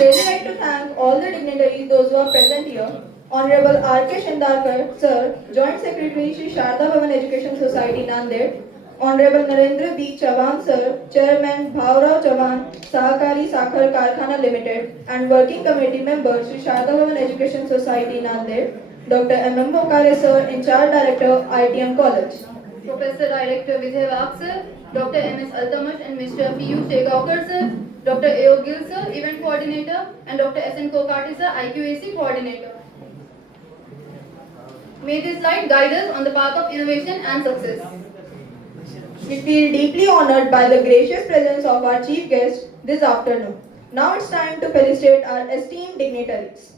really like to thank all the dignitaries, those who are present here. Honorable R.K. Shindarkar, Sir, Joint Secretary, Shri Sharda Bhavan Education Society, Nanded. Honorable Narendra B. Chavan, Sir, Chairman Bhavrao Chavan, Sahakari Sakhar Karkhana Limited, and Working Committee Member, Shri Sharda Bhavan Education Society, Nanded. Dr. M. Bokare, Sir, in charge Director, ITM College. Professor Director Vijay Vag sir, Dr. M.S. Altamash and Mr. Piyush Shegaonkar sir, Dr. A.O. Gill sir, Event Coordinator, and Dr. S.N. Kokati sir, IQAC Coordinator. May this light guide us on the path of innovation and success. We feel deeply honored by the gracious presence of our chief guest this afternoon. Now it's time to felicitate our esteemed dignitaries.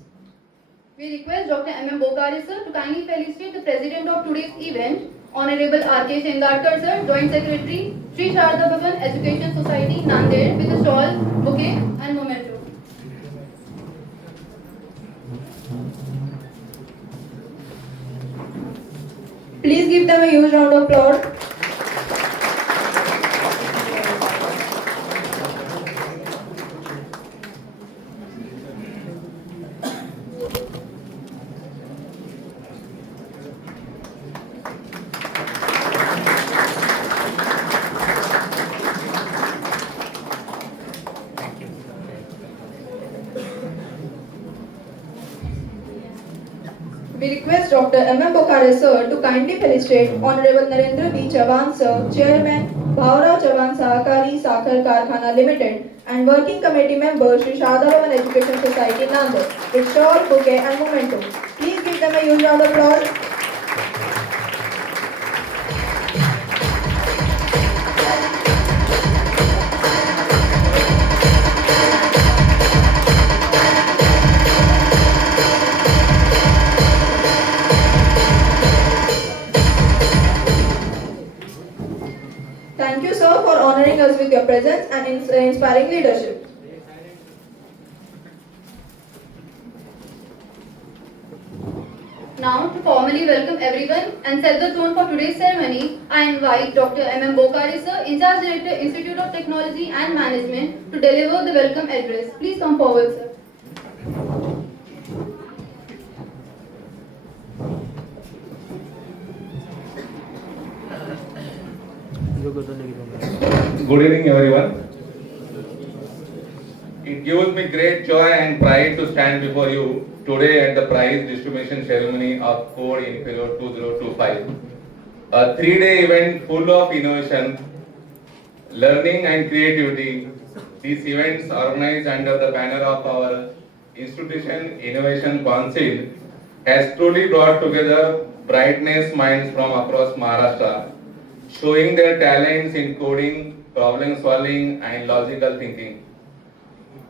We request Dr. M.M. Bokare sir to kindly felicitate the president of today's event, Honorable R.K. Shendarkar sir, Joint Secretary, Sri Sharda Bhavan Education Society, Nanded, with a shawl, bouquet and memento. Please give them a huge round of applause. We request Dr. M.M. Bokare sir to kindly felicitate Honorable Narendra B. Chavan sir, Chairman Bhavrao Chavan Sahakari Sakhar Karkhana Limited, and Working Committee Member Shri Sharda Bhavan Education Society, Nanded, with shawl, bouquet and memento. Please give them a huge round of applause. Thank you, sir, for honoring us with your presence and inspiring leadership. Now, to formally welcome everyone and set the tone for today's ceremony, I invite Dr. M.M. Bokare sir, in charge Director, Institute of Technology and Management, to deliver the welcome address. Please come forward, sir. Good evening, everyone. It gives me great joy and pride to stand before you today at the prize distribution ceremony of Code Inferior 2025. A three-day event full of innovation, learning and creativity. These events organized under the banner of our institution Innovation Council has truly brought together brightness minds from across Maharashtra, showing their talents in coding, problem solving and logical thinking.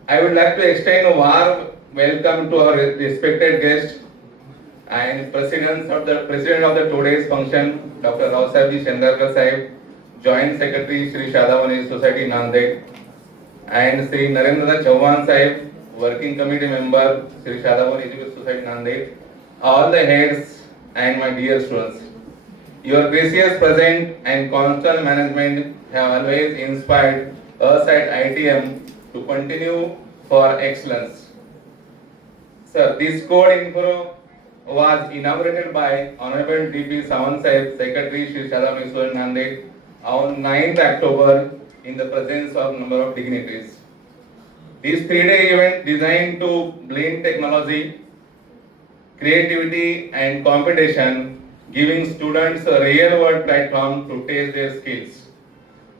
I would like to extend a warm welcome to our respected guest and president of the today's function, Dr. Raosabji Shendarkar Sahib, Joint Secretary Shri Shadavani Society Nanded, and Shri Narendra Chauhan Sahib, Working Committee Member Shri Shadavani Education Society Nanded, all the heads and my dear students. Your gracious presence and constant management have always inspired us at ITM to continue for excellence. Sir, this code info was inaugurated by Honorable D.P. Sawant Sahib, Secretary Shri Shadam Iswar Nanded, on 9th October in the presence of number of dignitaries. This three-day event designed to blend technology, creativity and competition, giving students a real-world platform to test their skills.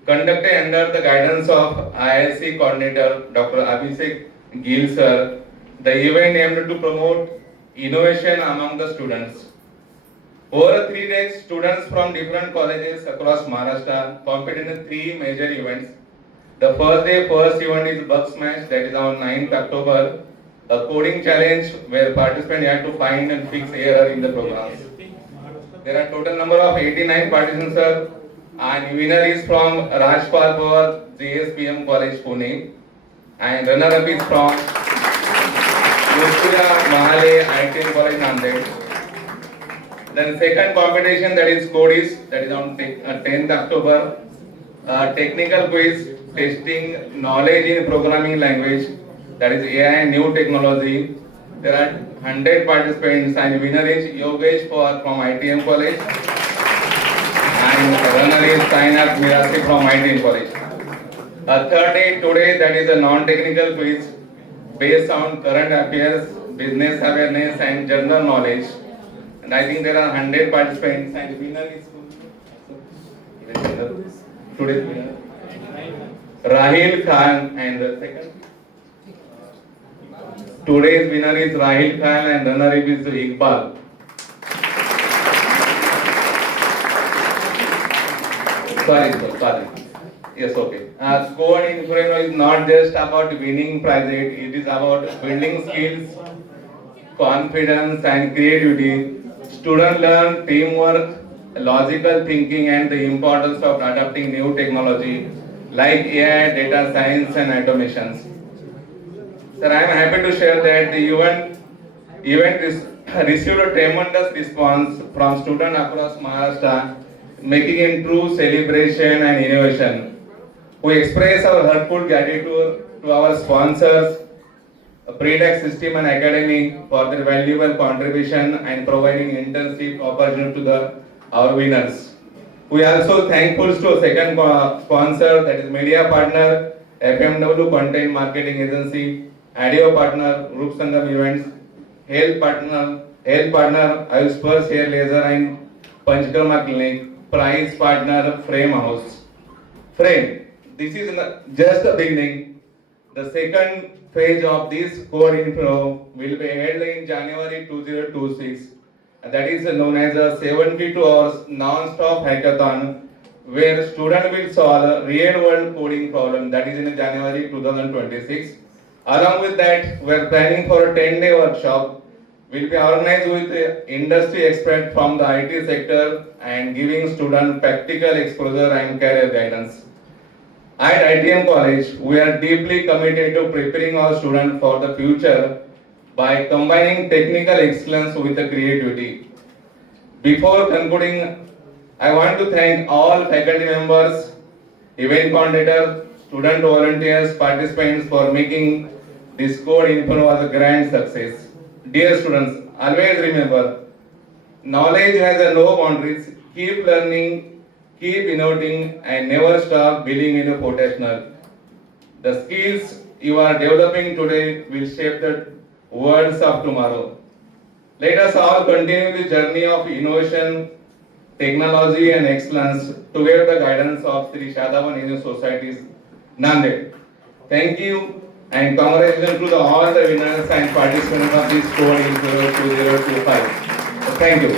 Conducted under the guidance of IIC coordinator Dr. Abhishek Gill sir, the event aimed to promote innovation among the students. Over 3 days, students from different colleges across Maharashtra competed in 3 major events. The first event is Bug Smash, that is on 9th October, a coding challenge where participants had to find and fix error in the programs. There are total number of 89 participants, sir, and winner is from Rajpal Pawar, JSPM College, Pune, and runner-up is from Yoshida Mahale, ITM College, Nanded. Then second competition, that is Codis, that is on 10th October, technical quiz testing knowledge in programming language. that is AI and new technology. There are 100 participants and winner is Yogesh from ITM College and runner is Sainath Mirasi from ITM College. Third day today, that is a non-technical quiz based on current affairs, business awareness and general knowledge. And I think there are 100 participants and winner is today's winner Rahil Khan and the second. Today's winner is Rahil Khan and runner is Iqbal. Sorry. Yes, okay. Squad Inferno is not just about winning prizes, it is about building skills, confidence and creativity. Students learn teamwork, logical thinking and the importance of adopting new technology like AI, data science and automations. Sir, I am happy to share that the event received a tremendous response from students across Maharashtra, making it true celebration and innovation. We express our heartfelt gratitude to our sponsors, Predex System and Academy for their valuable contribution and providing internship opportunity to our winners. We are also thankful to second sponsor, that is media partner, FMW Content Marketing Agency, audio partner, Group Sangam Events, health partner, Ayushpur Hair Laser and Panchkarma Clinic, prize partner, Frame House. Frame. This is just the beginning. The second phase of this Core Info will be held in January 2026. And that is known as a 72 hours non-stop hackathon where students will solve a real-world coding problem. That is in January 2026. Along with that, we are planning for a 10-day workshop. Will be organized with industry experts from the IT sector and giving students practical exposure and career guidance. At ITM College, we are deeply committed to preparing our students for the future by combining technical excellence with the creativity. Before concluding, I want to thank all faculty members, event coordinators, student volunteers, participants for making this Core Info was a grand success. Dear students, always remember, knowledge has no boundaries. Keep learning, keep innovating and never stop building into potential. The skills you are developing today will shape the worlds of tomorrow. Let us all continue the journey of innovation, technology and excellence together the guidance of Sri Shadavan Engineering Society's Nanded. Thank you and congratulations to all the winners and participants of this Core Info 2025. Thank you.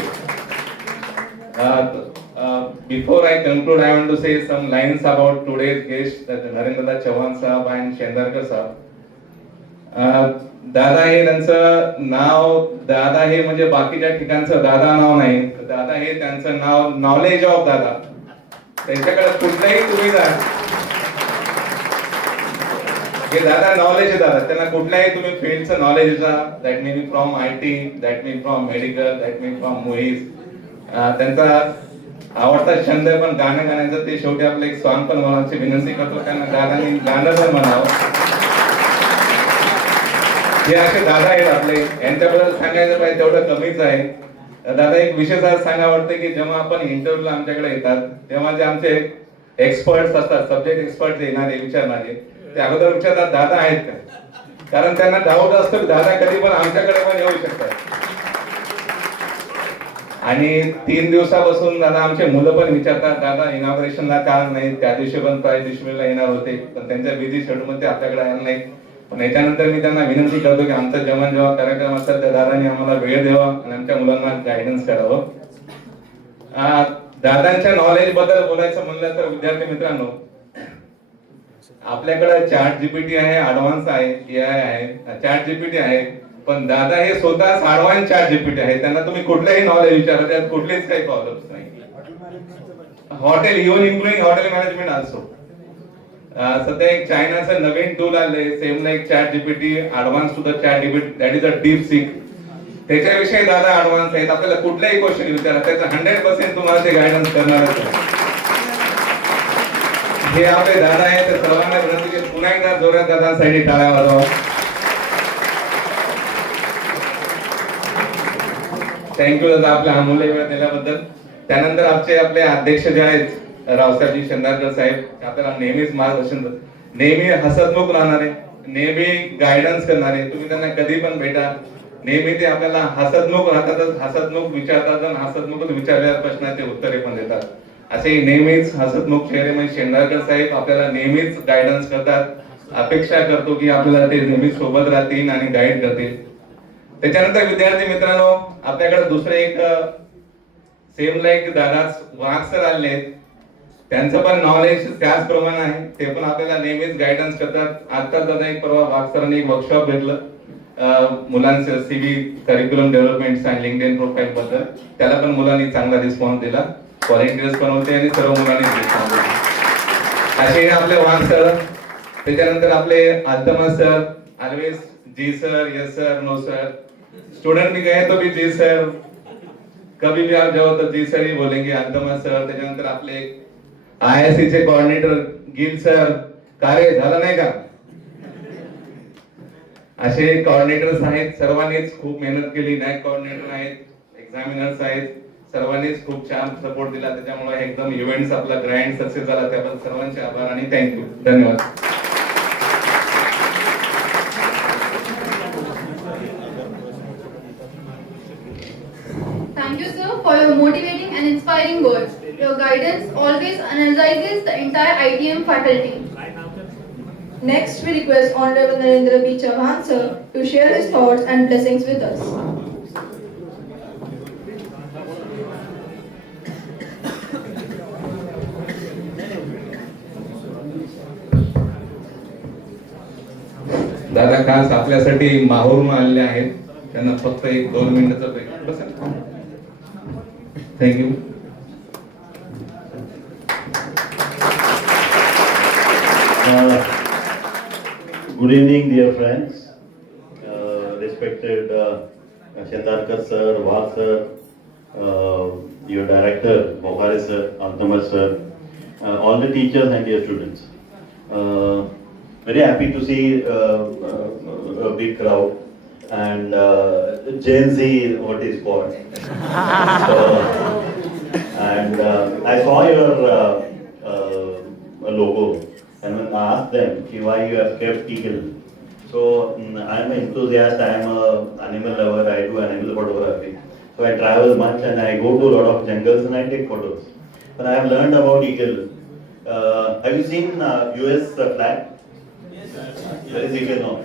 Before I conclude, I want to say some lines about today's guests, that Narendra Chavan Sahab and Shendarkar Sahab. दादा हे त्यांचं नाव, दादा हे म्हणजे बाकीच्या ठिकाणचं दादा नाव नाही, दादा हे त्यांचं नाव नॉलेज ऑफ दादा. त्यांच्याकडे कुठलाही तुम्ही जा, हे दादा नॉलेज आहे दादा. त्यांना कुठल्याही तुम्ही फील्डचं नॉलेज जा, that mean from IT, that mean from medical, that mean from movies. त्यांचा आवडता छंद आहे पण गाणं गाण्याचं. ते शेवटी आपलं एक सॉन्ग पण म्हणायची विनंती करतो त्यांना, गाणं पण म्हणावं. हे असे दादा आहेत आपले, यांच्याबद्दल सांगायचं पाहिजे तेवढं कमीच आहे. दादा एक विशेष आज सांगा वाटतं की जेव्हा आपण इंटरव्ह्यूला आमच्याकडे येतात तेव्हा जे आमचे एक्सपर्ट्स असतात, सब्जेक्ट एक्सपर्ट येणारे विचारणारे, ते अगोदर विचारतात दादा आहेत का, कारण त्यांना डाऊट असतो की दादा कधी पण आमच्याकडे पण येऊ शकतात. आणि 3 दिवसापासून दादा आमचे मुलं पण विचारतात दादा इनॉग्रेशनला का नाही, त्या दिवशी पण प्राइज डिस्ट्रीब्युशनला येणार होते पण त्यांच्या बिझी शेड्यूलमध्ये आपल्याकडे आले नाही. पण याच्यानंतर मी त्यांना विनंती करतो की आमचा जेव्हा कार्यक्रम असतात त्या दादांनी आम्हाला वेळ द्यावा आणि आमच्या मुलांना गायडन्स करावं. दादांच्या नॉलेज बद्दल बोलायचं म्हणलं तर विद्यार्थी मित्रांनो, आपल्याकडे चॅट जीपीटी आहे, ऍडव्हान्स आहे, AI आहे, चॅट जीपीटी आहे, पण दादा हे स्वतःच ऍडव्हान्स चॅट जीपीटी आहे. त्यांना तुम्ही कुठलेही नॉलेज विचारा, त्यात कुठलेच काही प्रॉब्लेम्स नाही. Hotel even including hotel management also. सध्या एक चायनाचं नवीन टूल आलंय, same like ChatGPT, advance to the ChatGPT, that is a DeepSeek. त्याच्याविषयी दादा ऍडव्हान्स आहेत. आपल्याला कुठलाही क्वेश्चन विचारा, त्याचं 100% तुम्हाला ते गायडन्स करणारच आहे. हे आपले दादा आहेत. सर्वांना विनंती की पुन्हा एकदा जोरात दादांसाठी टाळ्या वाजवा. थँक्यू दादा आपला अमूल्य वेळ दिल्याबद्दल. त्यानंतर आपले अध्यक्ष जे आहेत रावसाहेबजी शेंदारकर साहेब आपल्याला नेहमीच मार्गदर्शन नेहमी हसतमुख राहणारे, नेहमी गायडन्स करणारे. तुम्ही त्यांना कधी पण भेटा, नेहमी ते आपल्याला हसतमुख राहतातच, हसतमुख विचारतात आणि हसतमुखच विचारलेल्या प्रश्नाचे उत्तरे पण देतात. असे नेहमीच हसतमुख चेहरे म्हणजे शेंदारकर साहेब आपल्याला नेहमीच गायडन्स करतात. अपेक्षा करतो की आपल्याला ते नेहमी सोबत राहतील आणि गाईड करतील. त्याच्यानंतर विद्यार्थी मित्रांनो, आपल्याकडे दुसरे एक सेम लाईक दादाच वाघ सर आले आहेत. त्यांचं पण नॉलेज त्याचप्रमाणे आहे, ते पण आपल्याला नेहमीच गायडन्स करतात. आताच दादा एक परवा वाघ सरांनी एक वर्कशॉप घेतलं मुलांचं सीव्ही करिक्युलम डेव्हलपमेंट आणि लिंक्डइन प्रोफाईल बद्दल. त्याला पण मुलांनी चांगला रिस्पॉन्स दिला, व्हॉलेंटियर्स पण होते आणि सर्व मुलांनी रिस्पॉन्स दिला. असे आपले वाघ सर. त्याच्यानंतर आपले अल्तमा sir, always ji sir, yes sir, no sir. Student भी गए तो भी जी सर, कभी भी आप जाओ तो जी सर ही बोलेंगे, अल्तमा सर. त्याच्यानंतर आपले आयएससी चे कोऑर्डिनेटर गिल सर. कार्य झालं नाही का? असे कोऑर्डिनेटर्स आहेत, सर्वांनीच खूप मेहनत केली. नॅक कोऑर्डिनेटर आहेत, एक्झामिनर्स आहेत, सर्वांनीच खूप छान सपोर्ट दिला. त्याच्यामुळे एकदम इव्हेंट्स आपला ग्रँड सक्सेस झाला. त्याबद्दल सर्वांचे आभार आणि थँक्यू. धन्यवाद. Thank you, sir, for your motivating and inspiring words. Your guidance always energizes the entire ITM faculty. Next, we request Honorable Narendra B. Chauhan sir to share his thoughts and blessings with us. दादा खास आपल्यासाठी माहूरून आलेले आहेत. त्यांना फक्त 1-2 मिनिटाचा break बस. Thank you. Good evening, dear friends. Respected Shendarkar sir, Wagh sir, your director, Bokhare sir, Altama sir, all the teachers and dear students. Very happy to see a big crowd and Gen Z, what is called. So, and I saw your logo. And when I asked them why you have kept eagle, so I am an enthusiast, I am an animal lover, I do animal photography. So I travel much and I go to a lot of jungles and I take photos. But I have learned about eagle. Have you seen US flag? Yes. There is eagle now.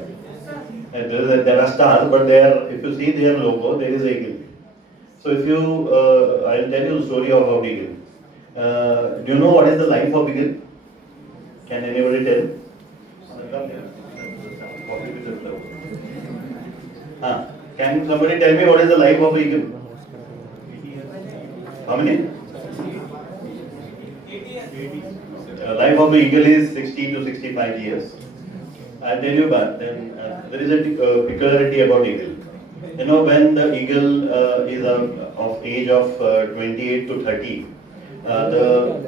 And there are stars, but there, if you see their logo, there is eagle. So if you, I will tell you a story about eagle. Do you know what is the life of eagle? Can anybody tell? Can somebody tell me what is the life of eagle? How many? Life of the eagle is 60 to 65 years. I'll tell you about then. There is a peculiarity about eagle. You know, when the eagle is of age of 28 to 30, the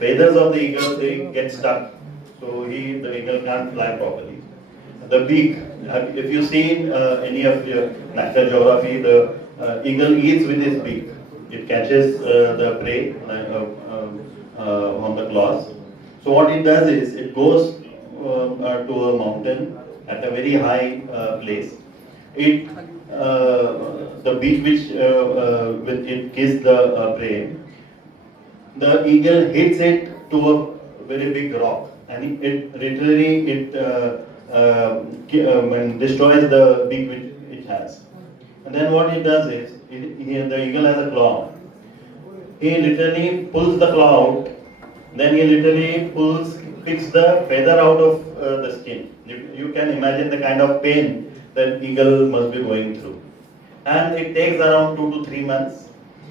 feathers of the eagle, they get stuck. So the eagle can't fly properly. The beak, if you see any of your National Geography, the eagle eats with its beak. It catches the prey on the claws. So what it does is, it goes to a mountain at a very high place. The beak which with it kills the prey, the eagle hits it to a very big rock. And it literally destroys the beak which it has. And then what it does is, the eagle has a claw. He literally pulls the claw out. Then he literally picks the feather out of the skin. You can imagine the kind of pain that eagle must be going through. And it takes around 2 to 3 months.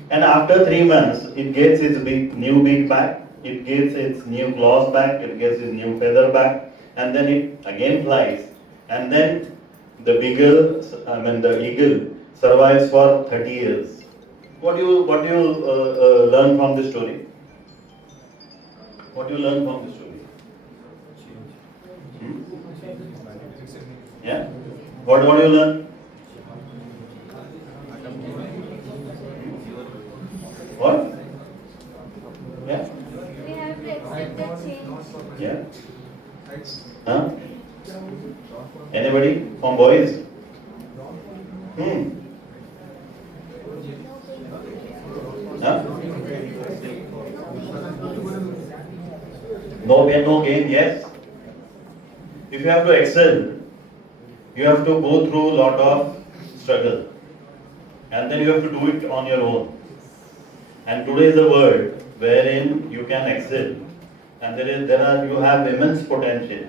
And after 3 months, it gets its new beak back. It gets its new claws back, it gets its new feather back, and then it again flies. And then the eagle survives for 30 years. What do you learn from this story? What do you learn from this story? Yeah? What do you learn? Huh? Anybody from boys? Huh? No pain, no gain, yes. If you have to excel, you have to go through a lot of struggle. And then you have to do it on your own. And today is a world wherein you can excel. And you have immense potential.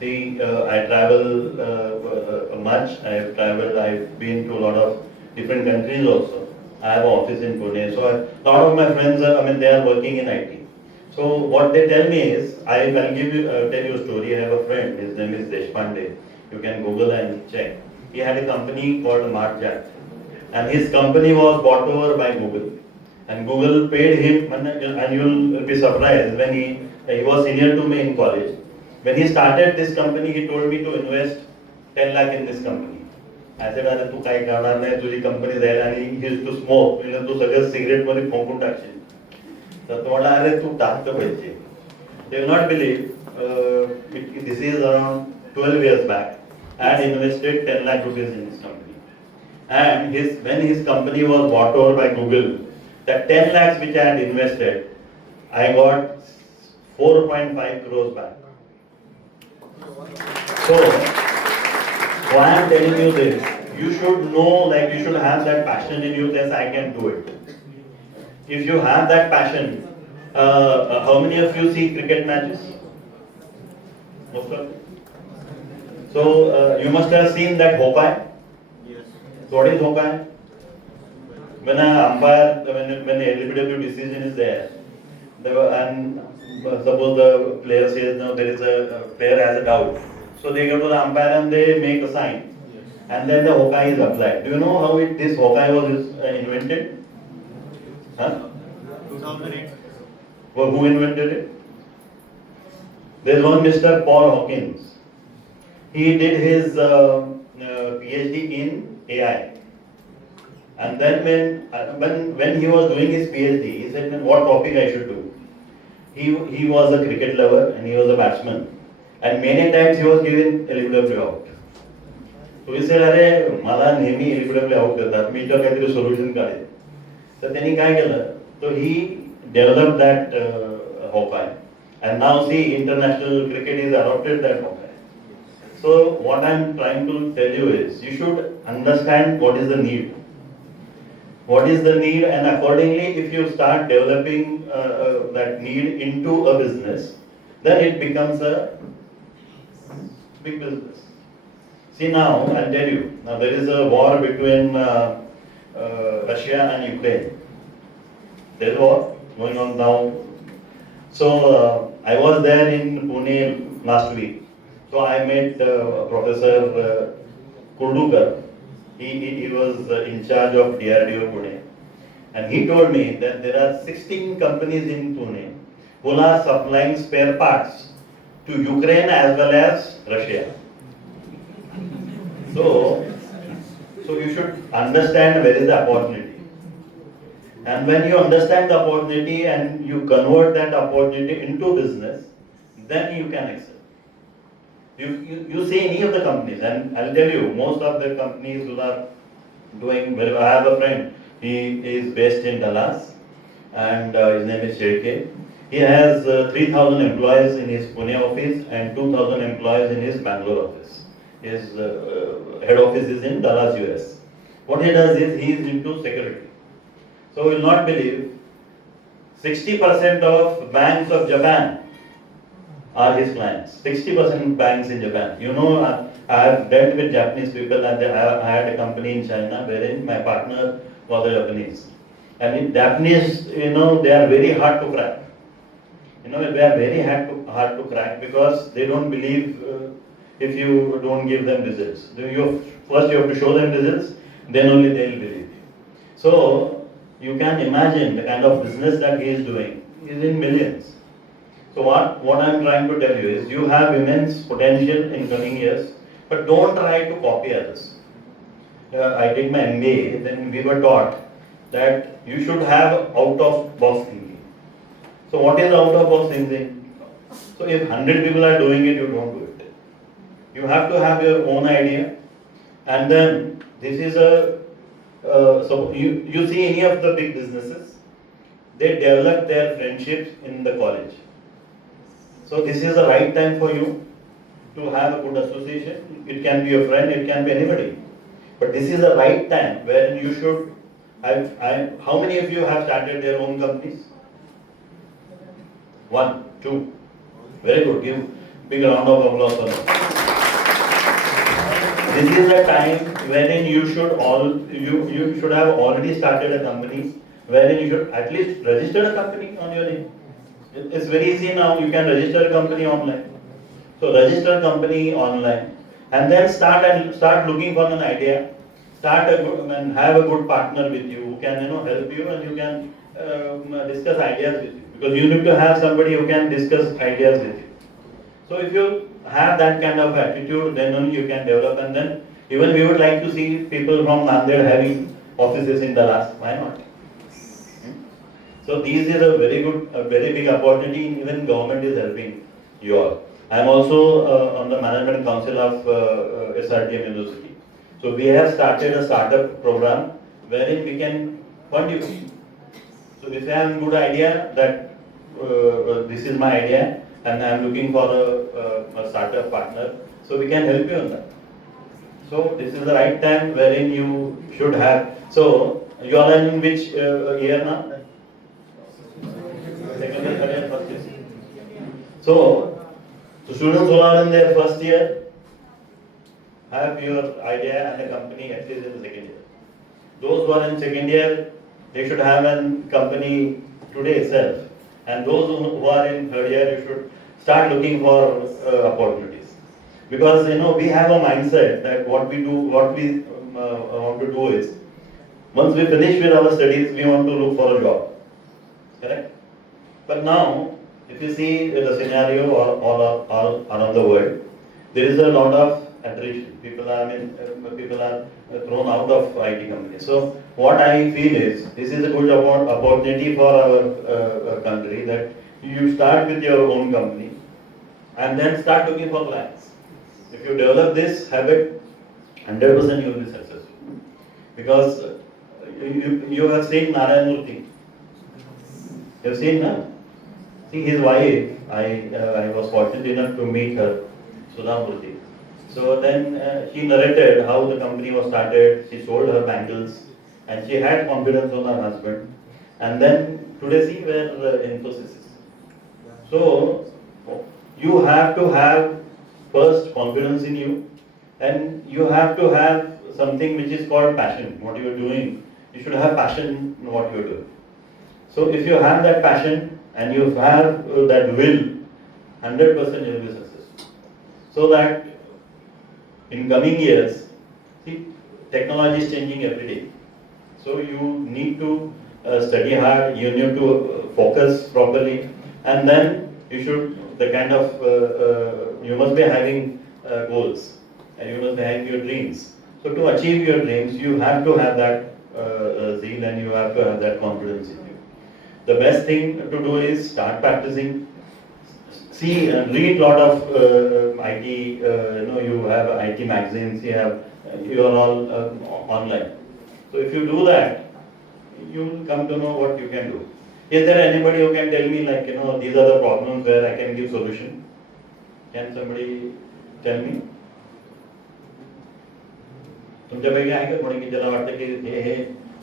See, I travel much. I've been to a lot of different countries also. I have an office in Pune. So a lot of my friends, they are working in IT. So what they tell me is, I'll tell you a story. I have a friend, his name is Deshpande. You can Google and check. He had a company called Markjack. And his company was bought over by Google. And Google paid him, and you'll be surprised, when he was senior to me in college. When he started this company, he told me to invest 10 lakh in this company. I said, "अरे तू काय करणार नाही, तुझी company जाईल आणि he used to smoke, तू सगळं सिगरेट मध्ये फोकून टाकशील." तर तो म्हणाला, "अरे तू टाक तर पैसे." They will not believe, this is around 12 years back. I had invested 10 lakh rupees in this company. And when his company was bought over by Google, that 10 lakhs which I had invested, I got 4.5 crores back. So, why I am telling you this, you should know, like you should have that passion in you, yes, I can do it. If you have that passion, how many of you see cricket matches? Most of you. So, you must have seen that Hokai. Yes. So what is Hokai? When an umpire, when the LBW decision is there, and suppose the player says, no, there is a player has a doubt. So they go to the umpire and they make a sign. Yes. And then the Hokai is applied. Do you know how this Hokai was invented? Huh? 2008. Well, who invented it? There is one Mr. Paul Hawkins. He did his PhD in AI. And then when he was doing his PhD, he said, what topic I should do? He was a cricket lover and he was a batsman. And many times he was given LBW out. So he said, "अरे मला नेहमी LBW out करतात, मी तर काहीतरी solution काढेल." तर त्यांनी काय केलं? So he developed that Hawkeye. And now see, international cricket is adopted that Hawkeye. So what I am trying to tell you is, you should understand what is the need. What is the need, and accordingly, if you start developing that need into a business, then it becomes a big business. See now, I'll tell you, now there is a war between Russia and Ukraine. There is a war going on now. So I was there in Pune last week. So I met Professor Kurdukar. He was in charge of DRDO Pune. And he told me that there are 16 companies in Pune who are supplying spare parts to Ukraine as well as Russia. So you should understand where is the opportunity. And when you understand the opportunity and you convert that opportunity into business, then you can excel. You see any of the companies, and I'll tell you, most of the companies who are doing very well. I have a friend, he is based in Dallas, and his name is Shirke. He has 3,000 employees in his Pune office and 2,000 employees in his Bangalore office. His head office is in Dallas, US. What he does is, he is into security. So you will not believe, 60% of banks of Japan are his clients. 60% banks in Japan. You know, I have dealt with Japanese people, and I had a company in China wherein my partner was a Japanese. And in Japanese, they are very hard to crack. They are very hard to crack because they don't believe if you don't give them results. First you have to show them results, then only they will believe you. So you can imagine the kind of business that he is doing. He is in millions. So what I am trying to tell you is, you have immense potential in coming years, but don't try to copy others. I did my MBA, then we were taught that you should have out-of-box thinking. So what is out-of-box thinking? So if 100 people are doing it, you don't do it. You have to have your own idea, and then this is so you see any of the big businesses, they develop their friendships in the college. So this is the right time for you to have a good association. It can be a friend, it can be anybody. But this is the right time wherein you should. How many of you have started their own companies? One, two. Very good. Give big round of applause for them. This is the time wherein you should have already started a company, wherein you should at least register a company on your name. It's very easy now. You can register a company online. So register a company online, and then start looking for an idea. Start and have a good partner with you who can help you, and you can discuss ideas with you, because you need to have somebody who can discuss ideas with you. So if you have that kind of attitude, then only you can develop, and then even we would like to see people from Nanded having offices in Dallas. Why not? So this is a very big opportunity. Even government is helping you all. I am also on the management council of SRTM University. So we have started a startup program wherein we can fund you. So if I have a good idea that this is my idea and I am looking for a startup partner, so we can help you on that. So this is the right time wherein you should have. So you are in which year now? Second year, third year, first year. So the students who are in their first year, have your idea and a company at least in the second year. Those who are in second year, they should have a company today itself. And those who are in third year, you should start looking for opportunities. Because we have a mindset that what we want to do is, once we finish with our studies, we want to look for a job. Correct? But now, if you see the scenario all around the world, there is a lot of attrition. People are thrown out of IT companies. So what I feel is, this is a good opportunity for our country, that you start with your own company and then start looking for clients. If you develop this habit, 100% you will be successful. Because you have seen Narayan Murthy. You have seen, no? See his wife. I was fortunate enough to meet her, Sudha Murthy. So then she narrated how the company was started. She sold her bangles, and she had confidence on her husband. And then today see where Infosys is. So you have to have first confidence in you, and you have to have something which is called passion. What you are doing, you should have passion in what you are doing. So if you have that passion and you have that will, 100% you will be successful. So that in coming years, see, technology is changing every day. So you need to study hard, you need to focus properly, and then you should, you must be having goals, and you must be having your dreams. So to achieve your dreams, you have to have that zeal, and you have to have that confidence in you. The best thing to do is start practicing. See and read lot of IT. You have IT magazines. You are all online. So if you do that, you will come to know what you can do. Is there anybody who can tell me, like, these are the problems where I can give solution? Can somebody tell me? तुमच्यापैकी आहे का कोणी की ज्याला वाटतं की हे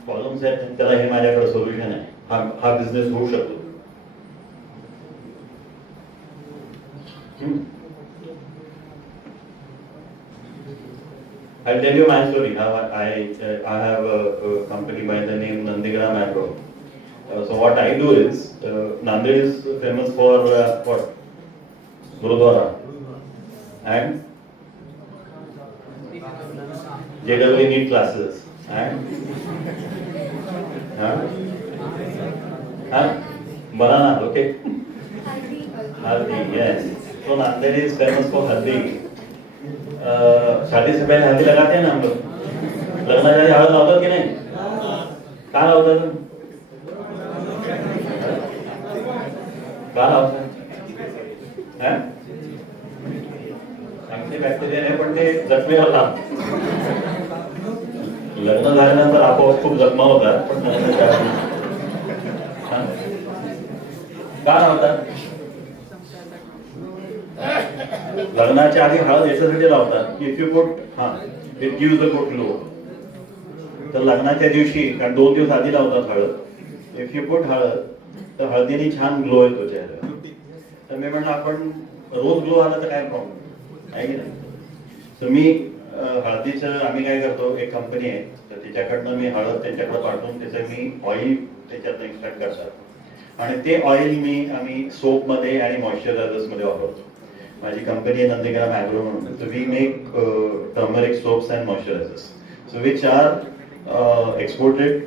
problems आहेत, त्याला हे माझ्याकडे सोल्युशन आहे, हा बिझनेस होऊ शकतो? I'll tell you my story. How I have a company by the name Nandigram Agro. So what I do is, Nanded is famous for what? Gurudwara and JEE NEET classes and banana. Okay. Haldi, yes. So Nanded is famous for haldi. शादी से पहले हल्दी लगाते हैं ना हम लोग, लगना चाहिए, हल्दी लाओ कि नहीं? कहाँ लाओ तुम? कहाँ लाओ? ते बॅक्टेरिया नाही, पण ते जखमेवर लांब. लग्न झाल्यानंतर आपोआप खूप जखमा होतात, पण लग्नाच्या आधी हा. का लावतात? लग्नाच्या आधी हळद याच्यासाठी लावतात की if you put it gives a good glow. तर लग्नाच्या दिवशी, कारण 2 दिवस आधी लावतात हळद, इफ यू पुट हळद तर हळदीने छान ग्लो येतो चेहऱ्यावर. तर मी म्हणलं आपण रोज ग्लो आला तर काय प्रॉब्लेम आहे की नाही. तर मी हळदीचं आम्ही काय करतो, एक कंपनी आहे तर त्याच्याकडनं मी हळद त्यांच्याकडे पाठवून त्याचं मी ऑइल त्याच्यातनं एक्सट्रॅक्ट करतात आणि ते ऑइल आम्ही सोपमध्ये आणि मॉइश्चरायझर्समध्ये वापरतो. माझी कंपनी आहे नंदीग्राम ॲग्रो म्हणून. तर we make turmeric soaps and moisturisers so which are exported.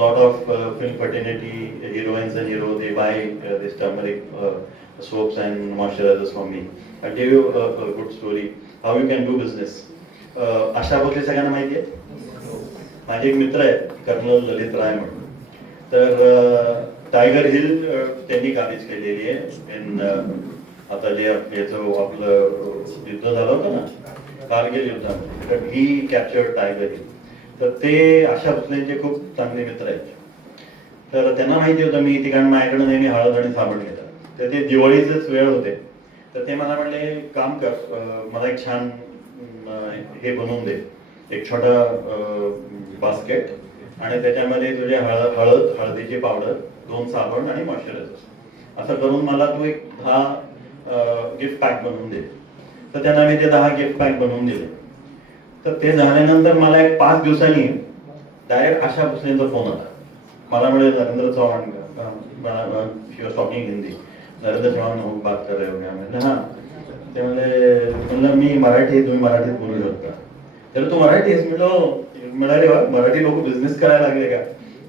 Lot of film fraternity heroines and hero, they buy this turmeric soaps and moisturizers from me. I'll tell you a good story how you can do business. Asha Bhosle सगळ्यांना माहिती आहे. माझे एक मित्र आहेत colonel Lalit राय म्हणून. तर tiger हिल त्यांनी काबीज केलेली आहे इन आता जे याचं आपलं युद्ध झालं होतं ना कारगिल युद्धामध्ये, तर ही कॅप्चर्ड टायगर हिल. तर ते आशा भोसलेंचे खूप चांगले मित्र आहेत. तर त्यांना माहिती होतं मी इथे, कारण माझ्याकडे नेहमी हळद आणि साबण घेतात. तर ते दिवाळीचेच वेळ होते, तर ते मला म्हणले काम कर, मला एक छान हे बनवून दे, एक छोटा बास्केट आणि त्याच्यामध्ये तुझे हळदीची पावडर, 2 साबण आणि मॉइश्चरायझर, असं करून मला तू एक 10 गिफ्ट पॅक बनवून दे. तर त्यांना मी ते 10 गिफ्ट पॅक बनवून दिले. तर ते झाल्यानंतर मला एक 5 दिवसांनी डायरेक्ट आशा भोसलेंचा फोन आला. मला म्हणजे Narendra Chavan she was talking Hindi, Narendra Chavan हो बात कर रहे हो क्या? म्हणलं हां. ते म्हणलं मी मराठी आहे, तुम्ही मराठीत बोलू शकता. तर तू मराठी आहेस? म्हणलं म्हणाले वा मराठी लोक बिझनेस करायला लागले का?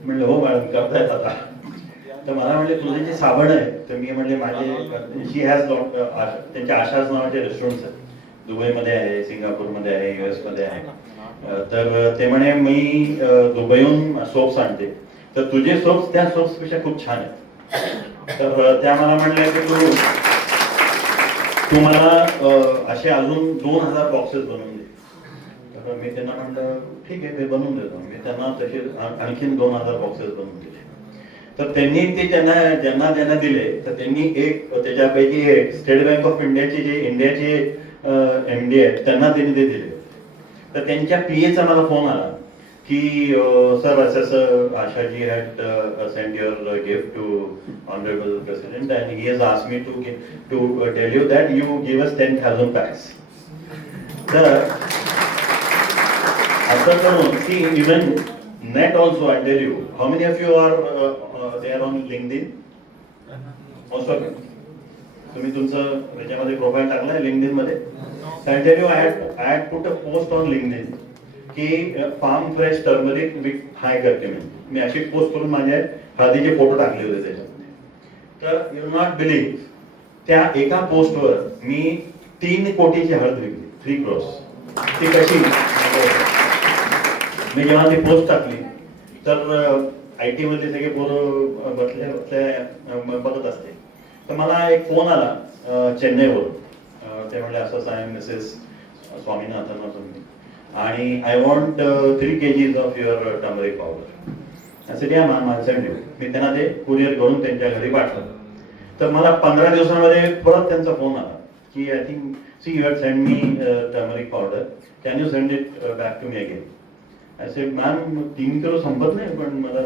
म्हणलं हो मॅडम करतायत आता. तर मला म्हणले तुझे जे साबण आहे, तर मी म्हणले माझे शी हॅज त्यांच्या आशाच नावाचे रेस्टॉरंट्स आहेत, दुबईमध्ये आहे, सिंगापूरमध्ये आहे, US मध्ये आहे. तर ते म्हणे मी दुबईहून सोप्स आणते, तर तुझे सोप्स त्या सोप्स पेक्षा खूप छान आहेत. तर त्या मला म्हणल्या की तू मला असे अजून 2000 बॉक्सेस बनवून दे. तर मी त्यांना म्हणलं ठीक आहे, ते बनवून देतो. मी त्यांना तसे आणखीन 2000 बॉक्सेस बनवून दिले. तर त्यांनी ते ज्यांना दिले, तर त्यांनी एक त्याच्यापैकी एक स्टेट बँक ऑफ इंडियाचे जे इंडियाचे MD आहेत त्यांना त्यांनी ते दिले. तर त्यांच्या PAचा मला फोन आला की सर असं Ashaji had send your gift to honourable president and he has asked me to tell you that you give us 10,000 packs. तर असं करून की even net also I tell you how many of you are there on LinkedIn? Most of you. तुम्ही तुमचं त्याच्यामध्ये profile टाकलाय LinkedIn मध्ये? I tell you I had put a post on LinkedIn की फार्म फ्रेश टर्मरिक विथ हाय करते मी अशी post करून माझे हळदीचे फोटो टाकले होते त्याच्यामध्ये. तर यू नॉट बिलीव्ह, त्या एका पोस्टवर मी 3 कोटीची हळद विकली, 3 crores. ती कशी? मी जेव्हा ती पोस्ट टाकली तर IT मध्ये सगळे पोरं बसले बघत असते. तर मला एक फोन आला चेन्नईवरून. ते म्हणले असं आहे मिसेस स्वामीनाथन आणि I want 3 kgs of your turmeric powder. असे द्या मॅम, आय सेंड यू. मी त्यांना ते कुरिअर करून त्यांच्या घरी पाठवलं. तर मला 15 दिवसांमध्ये परत त्यांचा फोन आला की I think she you had send me turmeric powder, can you send it back to me again? I said ma'am 3 kilo संपत नाही, पण मला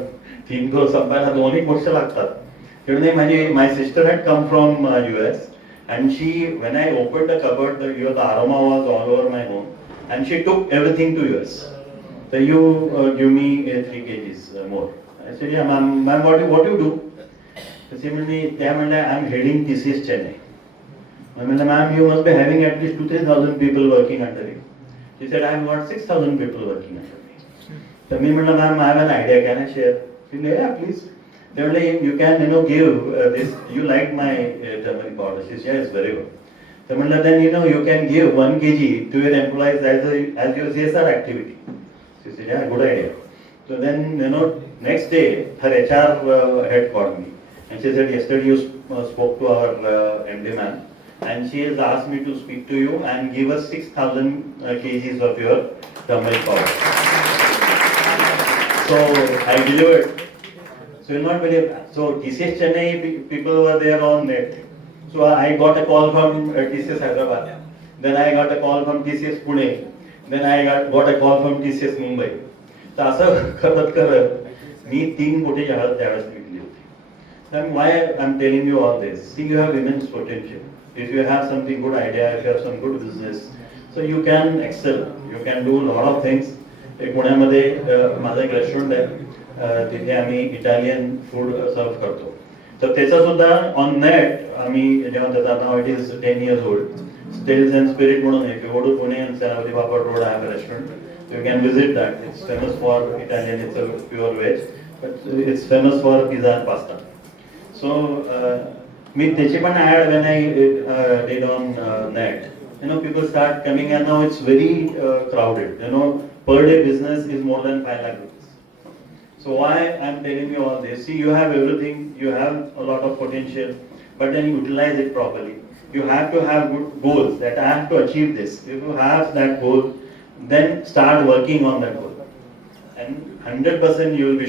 3 किलो संपायला 2 वर्ष लागतात. My sister had come from US and when I opened the cupboard, the aroma was all over my home and she took everything to US. So you give me 3 kgs more. I said, yeah ma'am, what do you do? So she said, I'm heading TCS Chennai. I said, ma'am, you must be having at least 2,000-3,000 people working under you. She said, I've got 6,000 people working under me. So I said, ma'am, I have an idea, can I share? She said, yeah, please. They were like, you can, give this. You like my turmeric powder? She said, yeah, it's very good. So then, you can give 1 kg to your employees as your CSR activity. She said, yeah, good idea. So then, next day, her HR head called me. And she said, yesterday you spoke to our MD man. and she has asked me to speak to you and give us 6,000 kgs of your turmeric powder. So I delivered. So you'll not believe that. So TCS Chennai people were there on net. So I got a call from TCS Hyderabad. Then I got a call from TCS Pune. Then I got a call from TCS Mumbai. तर असं करत करत मी 3 कोटी जहाज त्यावेळेस विकली होती. Then why I'm telling you all this? See, you have immense potential. If you have something good idea, if you have some good business, so you can excel. You can do a lot of things. पुण्यामध्ये माझं एक restaurant आहे, तिथे आम्ही Italian food सर्व करतो. तर त्याचा सुद्धा ऑन नेट आम्ही जेव्हा त्याचा now it is 10 years old. Tales and Spirit म्हणून if you go to Pune and Senapati Papad Road, I have a restaurant. You can visit that. It's famous for Italian. It's a pure veg, but it's famous for pizza and pasta. So me त्याची पण ad when I did on net. You know, people start coming and now it's very crowded. You know, per day business is more than 5 lakh rupees. So why I'm telling you all this? See, you have everything. You have a lot of potential, but then utilize it properly. You have to have good goals that I have to achieve this. If you have that goal, then start working on that goal. And 100% you will be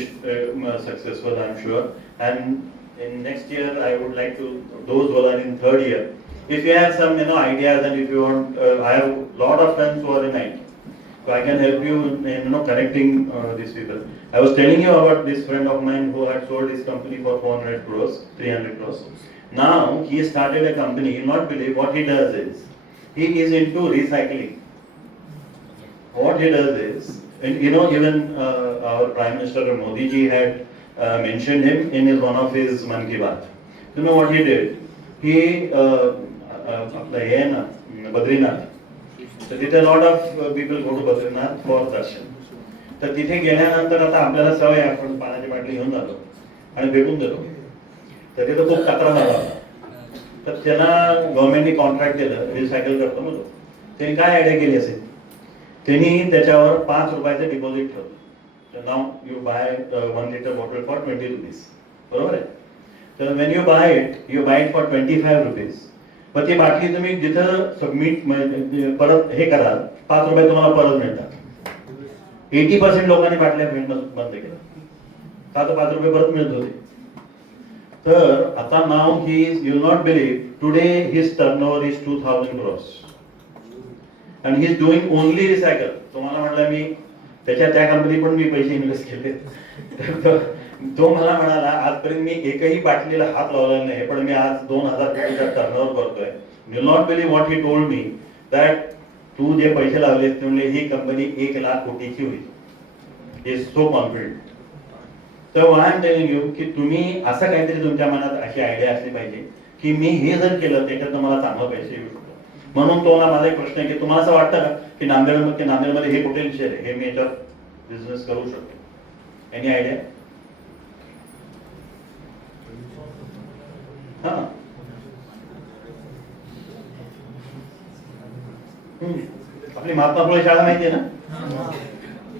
successful, I'm sure. And in next year, I would like to, those who are in 3rd year, if you have some ideas and if you want, I have a lot of friends who are in IT. So I can help you in connecting these people. I was telling you about this friend of mine who had sold his company for 400 crores, 300 crores. Now he started a company. You'll not believe what he does is, he is into recycling. What he does is, and even our Prime Minister Modi ji had mentioned him in one of his Man Ki Baat. You know what he did? He, Badrinath. So तिथे a lot of people go to Badrinath for darshan. तर तिथे गेल्यानंतर आता आपल्याला सवय आहे, आपण पाण्याची बाटली घेऊन जातो आणि भेटून देतो. तर तिथं खूप कचरा झाला होता. तर त्याला गव्हर्नमेंटने कॉन्ट्रॅक्ट दिलं, रिसायकल करतो म्हणतो. त्यांनी काय आयडिया केली असेल, त्यांनी त्याच्यावर 5 रुपयाचं डिपॉझिट ठेवलं. Now you buy 1 liter bottle for 20 rupees. बरोबर आहे. तर when you buy it for 25 rupees. मग ती बाटली तुम्ही जिथं सबमिट परत हे कराल, 5 रुपये तुम्हाला परत मिळतात. 80% लोकांनी बाटल्या मिळणं बंद केलं. का तर 5 रुपये परत मिळत होते. तर आता now he is, you not believe, today his turnover is 2000 crores and he is doing only recycle. तुम्हाला म्हटलं मी त्या कंपनी पण मी पैसे इन्व्हेस्ट केले. तो मला म्हणाला आजपर्यंत मी एकही बाटलीला हात लावलेला नाही, पण मी आज 2000 कोटीचा टर्नओव्हर करतोय. You not believe what he told me, that तू जे पैसे लावले ते म्हणले ही कंपनी 1 लाख कोटीची होईल. He is so confident. तर आय एम टेलिंग यू की तुम्ही असं काहीतरी तुमच्या मनात अशी आयडिया असली पाहिजे की मी हे जर केलं त्याच्यात तुम्हाला चांगलं पैसे येऊ शकतो. म्हणून तो माझा एक प्रश्न आहे की तुम्हाला असं वाटतं का की नांदेडमध्ये हे पोटेन्शियल आहे, हे मी याच्यात बिझनेस करू शकतो? Any idea? हा, आपली महात्मा फुले शाळा माहिती आहे ना?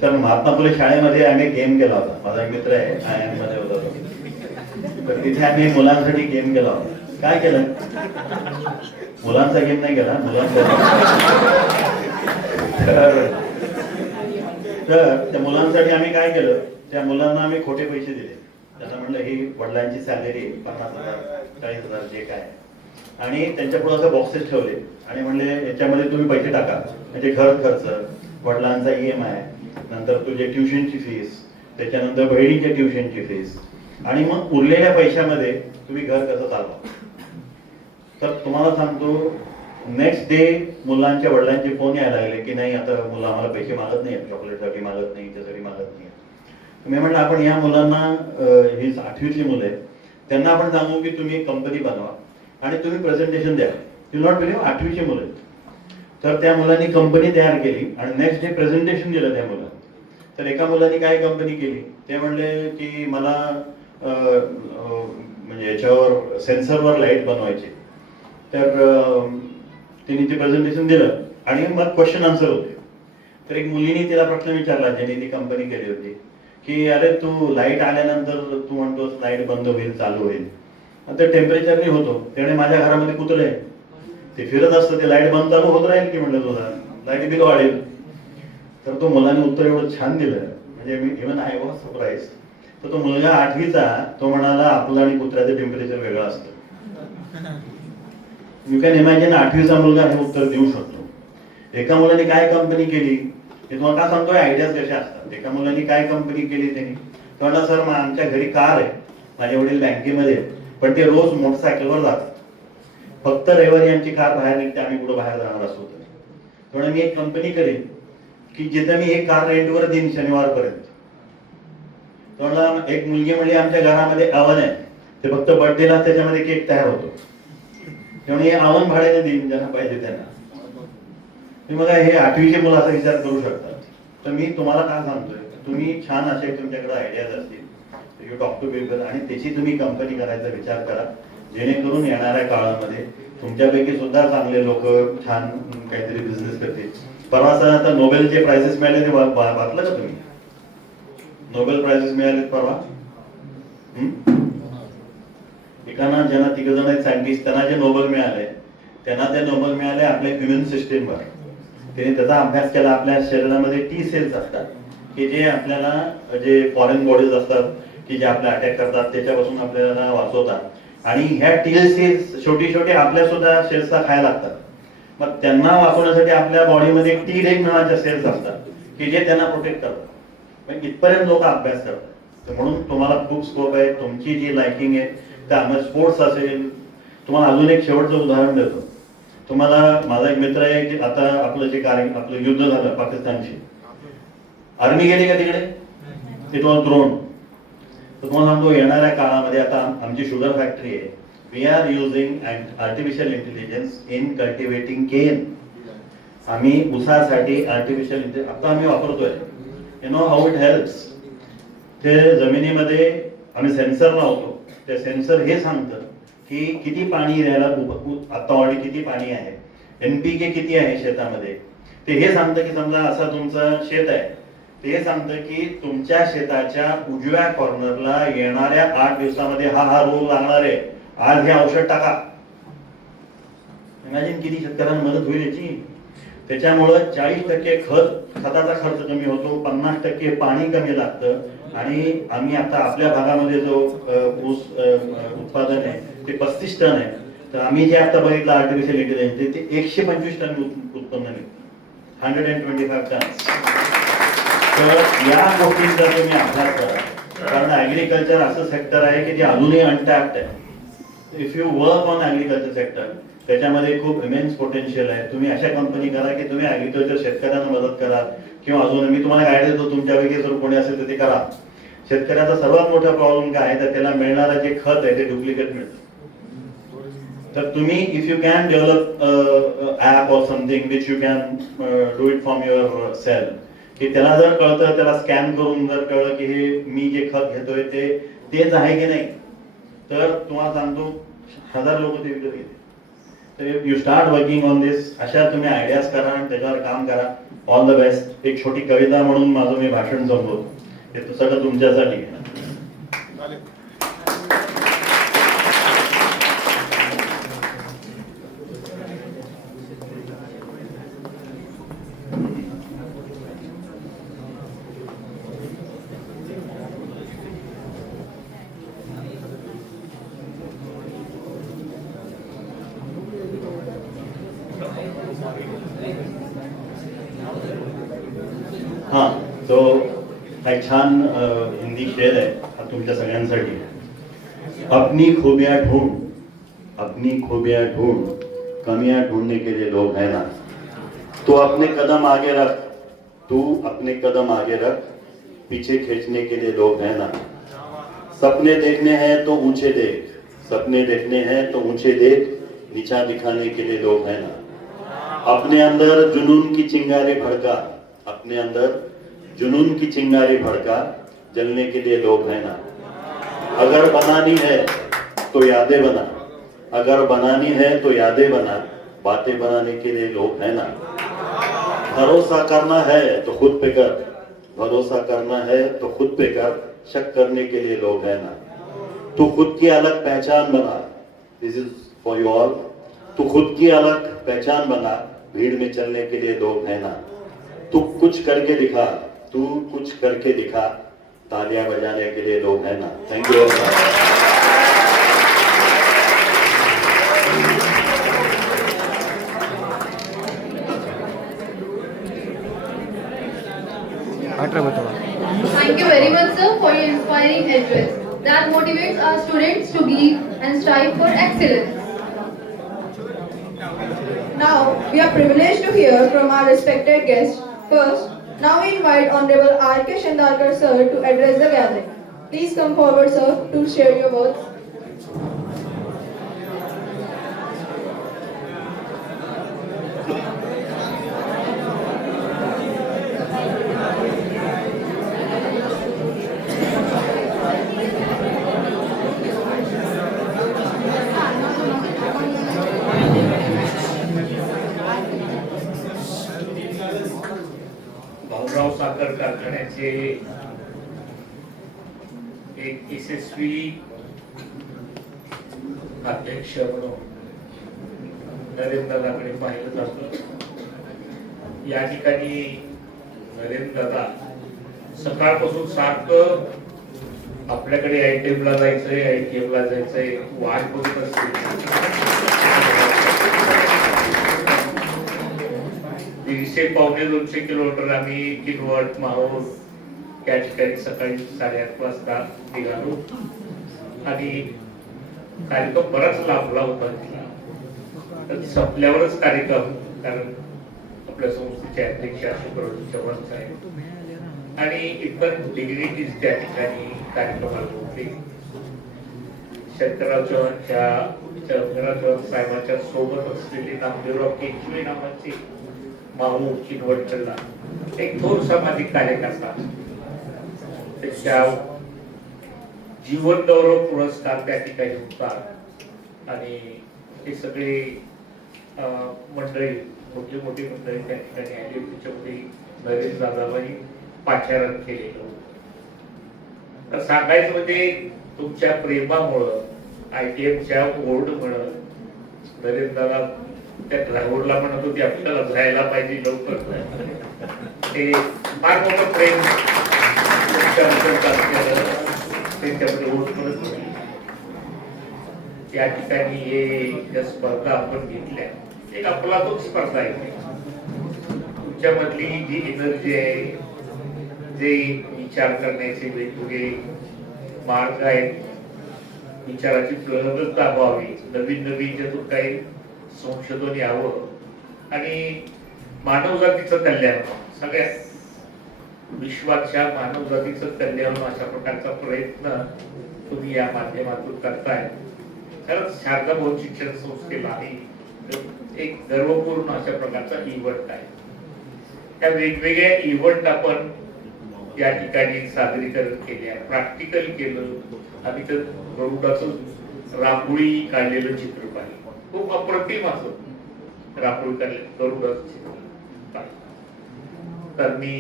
तर महात्मा फुले शाळेमध्ये आम्ही गेम केला होता. माझा एक मित्र आहे, IIM मध्ये होता तो. तर तिथे आम्ही मुलांसाठी गेम केला होता. काय केलं? मुलांचा गेम नाही केला, तर त्या मुलांसाठी आम्ही काय केलं, त्या मुलांना आम्ही खोटे पैसे दिले. त्यांना म्हणलं ही वडिलांची सॅलरी 50,000 40,000 जे काय, आणि त्यांच्या पुढे असं बॉक्सेस ठेवले आणि म्हणले याच्यामध्ये तुम्ही पैसे टाका, म्हणजे घर खर्च, वडिलांचा EMI, नंतर तुझे ट्युशनची फीस, त्याच्यानंतर बहिणीच्या ट्युशनची फीस, आणि मग उरलेल्या पैशामध्ये तुम्ही घर कसं चालवा. तर तुम्हाला सांगतो, नेक्स्ट डे मुलांच्या वडिलांचे फोन यायला लागले की नाही आता मुलं आम्हाला पैसे मागत नाही, चॉकलेटसाठी मागत नाही, त्यासाठी मागत नाही. मी म्हटलं आपण या मुलांना, ही 8वीतली मुलं आहेत, त्यांना आपण सांगू की तुम्ही कंपनी बनवा आणि तुम्ही प्रेझेंटेशन द्या. यू नॉट बिलीव्ह, 8वीची मुलं आहेत. तर त्या मुलांनी कंपनी तयार केली आणि नेक्स्ट डे प्रेझेंटेशन दिलं त्या मुलांना. तर एका मुलांनी काय कंपनी केली, ते म्हणले की मला म्हणजे याच्यावर सेन्सरवर लाईट बनवायची. तर तिने ते प्रेझेंटेशन दिलं आणि मग क्वेश्चन आन्सर होते. तर एक मुलीने तिला प्रश्न विचारला ज्याने ती कंपनी केली होती की अरे तू लाईट आल्यानंतर तू म्हणतोस लाईट बंद होईल चालू होईल, तर टेम्परेचरने होतो, त्यामुळे माझ्या घरामध्ये कुत्रे आहे, ते फिरत असतं, ते लाईट बंद चालू होत राहील की म्हटलं तुझा लाईट बिल वाढेल. तर तो मुलाने उत्तर एवढं छान दिलं, म्हणजे मी इव्हन आय वॉज सरप्राईज. तर तो मुलगा 8वीचा, तो म्हणाला आपलं आणि कुत्र्याचं टेम्परेचर वेगळं असतं. यू कॅन इमॅजिन 8वीचा मुलगा हे उत्तर देऊ शकतो. एका मुलाने काय कंपनी केली, हे तुम्हाला का सांगतोय, आयडियाज कशा असतात. एका मुलाने काय कंपनी केली त्यांनी, तो म्हणला सर आमच्या घरी कार आहे, माझे वडील बँकेमध्ये, पण ते रोज मोटरसायकलवर जातात, फक्त रविवारी आमची कार बाहेर निघते, आम्ही कुठं बाहेर जाणार असतो तर. म्हणून मी एक कंपनी करेन की जिथे मी एक कार रेंटवर देईन शनिवारपर्यंत. म्हणला एक मुलगी म्हणजे आमच्या घरामध्ये अवन आहे, ते फक्त बर्थडेला त्याच्यामध्ये केक तयार होतो, त्यामुळे अवन भाड्याने देईन ज्यांना पाहिजे त्यांना. बघा हे 8वीचे मुलं असा विचार करू शकतात. तर मी तुम्हाला काय सांगतोय, तुम्ही छान असे तुमच्याकडे आयडियाज असतील, यू टॉक टू पीपल आणि त्याची तुम्ही कंपनी करायचा विचार करा, जेणेकरून येणाऱ्या काळामध्ये तुमच्यापैकी सुद्धा चांगले लोक छान काहीतरी बिझनेस करतील. परवा आता नोबेलचे प्राइजेस मिळाले ते वाचलं का तुम्ही? नोबेल प्राइजेस मिळाले परवा. एकाना ज्यांना 3 जण आहेत सायंटिस्ट, त्यांना जे नोबेल मिळाले, त्यांना ते नोबेल मिळाले आपल्या ह्युमन सिस्टीमवर. त्यांनी त्याचा अभ्यास केला. आपल्या शरीरामध्ये टी सेल्स असतात की जे आपल्याला जे फॉरेन बॉडीज असतात की जे आपल्या अटॅक करतात त्याच्यापासून आपल्याला वाचवतात. आणि ह्या टी सेल्स छोटी छोटी आपल्या सुद्धा सेल्सला खायला लागतात. मग त्यांना वाचवण्यासाठी आपल्या बॉडीमध्ये टी रेग नावाच्या सेल्स असतात की जे त्यांना प्रोटेक्ट करतात. मग इथपर्यंत लोक अभ्यास करतात. तर म्हणून तुम्हाला खूप स्कोप आहे. तुमची जी लायकिंग आहे त्यामध्ये स्पोर्ट्स असेल. तुम्हाला अजून एक शेवटचं उदाहरण देतो. तुम्हाला माझा एक मित्र आहे की आता आपलं जे आपलं युद्ध झालं पाकिस्तानशी, आर्मी गेली का तिकडे, ते तुम्हाला ड्रोन. तर तुम्हाला सांगतो येणाऱ्या काळामध्ये आता आमची शुगर फॅक्टरी आहे. We are using artificial intelligence in cultivating cane. आम्ही ऊसासाठी आर्टिफिशियल इंटेलिजन्स आता आम्ही वापरतोय. You know how it helps. ते जमिनीमध्ये आम्ही सेन्सर लावतो. ते सेन्सर हे सांगतं की किती पाणी द्यायला, आता ऑलरेडी किती पाणी आहे, NPK किती आहे शेतामध्ये. ते हे सांगतं की समजा असं तुमचं शेत आहे, ते हे सांगतं की तुमच्या शेताच्या उजव्या कॉर्नरला येणाऱ्या 8 दिवसामध्ये हा रोग लागणार आहे, आज हे औषध टाका. इमॅजिन किती शेतकऱ्यांना मदत होईल याची. त्याच्यामुळं 40% खताचा खर्च कमी होतो, 50% पाणी कमी लागतं. आणि आम्ही आता आपल्या भागामध्ये जो ऊस उत्पादन आहे ते 35 टन आहे. तर आम्ही जे आता बघितलं आर्टिफिशियल इंटेलिजन्स ते 125 टन उत्पन्न निघतं, 125 टन्स. तर या गोष्टींचा तुम्ही अभ्यास करा, कारण ऍग्रिकल्चर असं सेक्टर आहे की जे अजूनही अनटॅप्ड आहे. If you work on agriculture sector, त्याच्यामध्ये खूप इमेन्स पोटेन्शियल आहे. तुम्ही अशा कंपनी करा की तुम्ही ऍग्रिकल्चर शेतकऱ्यांना मदत करा. किंवा अजून मी तुम्हाला गाईड देतो, तुमच्यापैकी जर कोणी असेल तर ते करा. शेतकऱ्याचा सर्वात मोठा प्रॉब्लेम काय आहे, तर त्याला मिळणारं जे खत आहे ते डुप्लिकेट मिळतं. तर तुम्ही if you can develop app or something which you can do it from your self, की त्याला जर कळतं, त्याला स्कॅन करून जर कळलं की हे मी जे खत घेतोय ते तेच आहे की नाही, तर तुम्हाला सांगतो 1000 लोक ते विकत घेतील. तर you start working on this. अशा तुम्ही आयडियाज करा आणि त्याच्यावर काम करा. All the best. एक छोटी कविता म्हणून माझं मी भाषण संपवतो. हे सगळं तुमच्यासाठी आहे. हाँ, तो एक छान हिंदी शेर है हा तुमच्या सगळ्यांसाठी. अपनी खूबियां ढूंढ, कमियां ढूंढने के लिए लोग हैं ना. तू अपने कदम आगे रख, पीछे खींचने के लिए लोग हैं ना. सपने देखने हैं तो ऊंचे देख, नीचा दिखाने के लिए लोग हैं ना. अपने अंदर जुनून की चिंगारी भड़का, जलने के लिए लोग हैं ना. अगर बनानी है तो यादें बना, बातें बनाने के लिए लोग हैं ना. भरोसा करना है तो खुद पे कर, शक करने के लिए लोग हैं ना. तू खुद की अलग पहचान बना. This is for you all. तू खुद की अलग पहचान बना, भीड़ में चलने के लिए लोग है ना। तू कुछ करके दिखा, तू कुछ करके दिखा, तालियां बजाने के लिए लोग है ना। Thank you very much. Thank you very much, sir, for your inspiring address that motivates our students to believe and strive for excellence. Now, we are privileged to hear from our respected guests. First, now we invite Honorable R.K. Shandarkar sir to address the gathering. Please come forward, sir, to share your words. Bhaurao साखर कारखान्याचे एक यशस्वी अध्यक्ष म्हणून नरेंद्रदाकडे पाहिलं जातं. या ठिकाणी नरेंद्रदा सकाळपासून सारखं आपल्याकडे आयटीएम ला जायचंय, आयटीएम ला जायचंय वाट बघत असते. 150-200 किलोमीटर आम्ही किनवट माहूर या ठिकाणी सकाळी 8:30 वाजता निघालो आणि कार्यक्रम बराच लांबला होता तिला. तर संपल्यावरच कार्यक्रम, कारण आपल्या संस्थेचे अध्यक्ष अशोक चव्हाण साहेब आणि इतर डिग्निटीज त्या ठिकाणी कार्यक्रमाला होते. शंकरराव चव्हाण साहेबांच्या सोबत असलेले नामदेवराव केंचुळे नावाचे माहूर किनवटला एक थोर सामाजिक कार्यकर्ता, त्याच्या जीवन गौरव पुरस्कार त्या ठिकाणी होता आणि हे सगळे मंडळी, मोठी मोठी मंडळी त्या ठिकाणी आली. त्याच्यामध्ये नरेश दादाबाई पाचारण केलेलं. तर सांगायचं म्हणजे तुमच्या प्रेमामुळं, आयटीएमच्या बोर्डमुळं नरेंद्रला त्या ड्रायव्हरला म्हणत होती आपल्याला जायला पाहिजे लवकर. ते फार मोठं प्रेम त्यांच्यामध्ये होत. या ठिकाणी हे स्पर्धा आपण घेतल्या, एक अफलातून स्पर्धा आहे. तुमच्यामधली जी एनर्जी आहे, जे विचार करण्याचे वेगवेगळे मार्ग आहेत, विचाराची प्रगतता व्हावी, नवीन नवीन ज्यातून काही संशोधन यावं आणि मानवजातीचं कल्याण, सगळ्या विश्वाच्या मानवजातीचं कल्याण अशा प्रकारचा प्रयत्न तुम्ही या माध्यमातून करताय. कारण शारदा भवन शिक्षण संस्थेला एक गर्वपूर्ण अशा प्रकारचा इव्हेंट आहे. त्या वेगवेगळ्या इव्हेंट आपण या ठिकाणी सादरीकरण केल्या, प्रॅक्टिकल केलं. आम्ही तर गरुडाचं रांगोळी काढलेलं चित्र पाहिलं, खूप अप्रतिम असं रांगोळी गरुडाचं चित्र. तर मी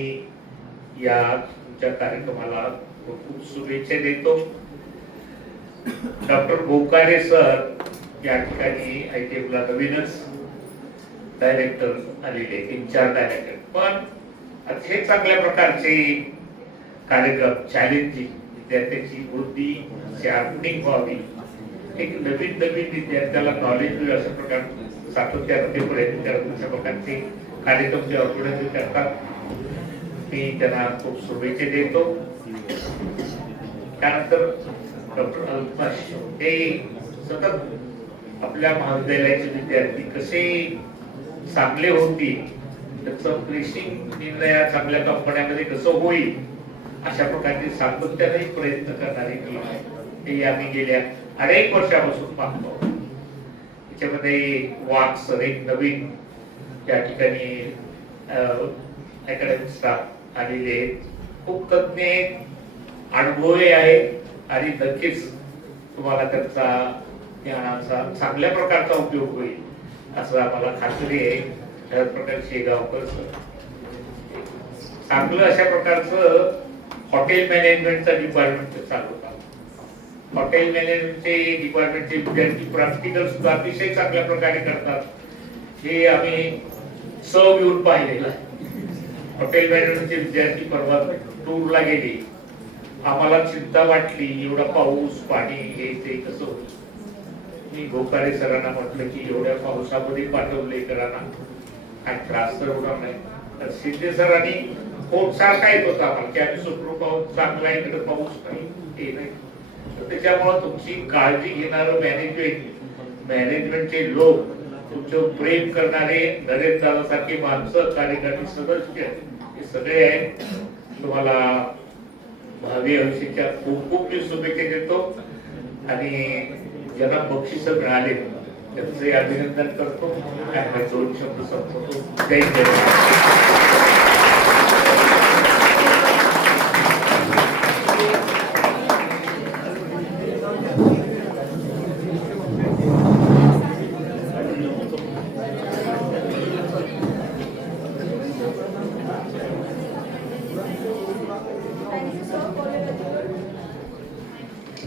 या तुमच्या कार्यक्रमाला खूप शुभेच्छा देतो. डॉक्टर बोकारे सर या ठिकाणी आयटीएमला नवीनच डायरेक्टर आलेले, इन्चार्ज डायरेक्टर, पण अतिशय चांगल्या प्रकारचे कार्यक्रम, चॅलेंजिंग, विद्यार्थ्यांची बुद्धी शार्पनिंग व्हावी, एक नवीन नवीन विद्यार्थ्याला नॉलेज मिळेल अशा प्रकार सातत्याने ते प्रयत्न करत अशा प्रकारचे कार्यक्रम ते ऑर्गनाइज करतात. मी त्यांना खूप शुभेच्छा देतो. त्यानंतर डॉक्टर अल्पश हे सतत आपल्या महाविद्यालयाचे विद्यार्थी कसे चांगले होतील, त्याचं प्लेसिंग निर्णय चांगल्या कंपन्यांमध्ये कसं होईल अशा प्रकारचे सातत्याने प्रयत्न करणारे टीम आहे. ते आम्ही गेल्या अनेक वर्षापासून पाहतो. त्याच्यामध्ये वाघ सर एक नवीन त्या ठिकाणी अकॅडमिक स्टाफ आलेले आहेत, खूप तज्ञ अनुभवी आहेत आणि नक्कीच तुम्हाला त्यांचा ज्ञानाचा चांगल्या प्रकारचा उपयोग होईल असं आम्हाला खात्री आहे. त्याच प्रकारे शेगावकर चांगलं अशा प्रकारचं हॉटेल मॅनेजमेंटचा डिपार्टमेंट चालवतात. हॉटेल मॅनेजमेंटचे डिपार्टमेंटचे विद्यार्थी प्रॅक्टिकल सुद्धा अतिशय चांगल्या प्रकारे करतात. हे आम्ही सव येऊन पाहिलेलं आहे. हॉटेल मॅनेजमेंटचे विद्यार्थी परवा टूरला गेले. आम्हाला चिंता वाटली, एवढा पाऊस पाणी हे ते कसं होईल. मी गोकारे सरांना म्हटलं की एवढ्या पावसामध्ये पाठवले करांना काय त्रास तर होणार नाही. तर शिंदे सरांनी खूप सारखा येत होता आम्हाला की आम्ही सुखरूप आहोत, चांगला इकडे पाऊस नाही हे नाही. तर त्याच्यामुळे तुमची काळजी घेणारं मॅनेजमेंटचे लोक, तुमचं प्रेम करणारे नरेंद्र दादासारखे माणसं, कार्यकारी सदस्य हे सगळे आहेत. तुम्हाला भावी आयुष्याच्या खूप खूप मी शुभेच्छा देतो आणि ज्यांना बक्षीस मिळाले त्यांचे अभिनंदन करतो. आणि 2 शब्द संपवतो. जय जय.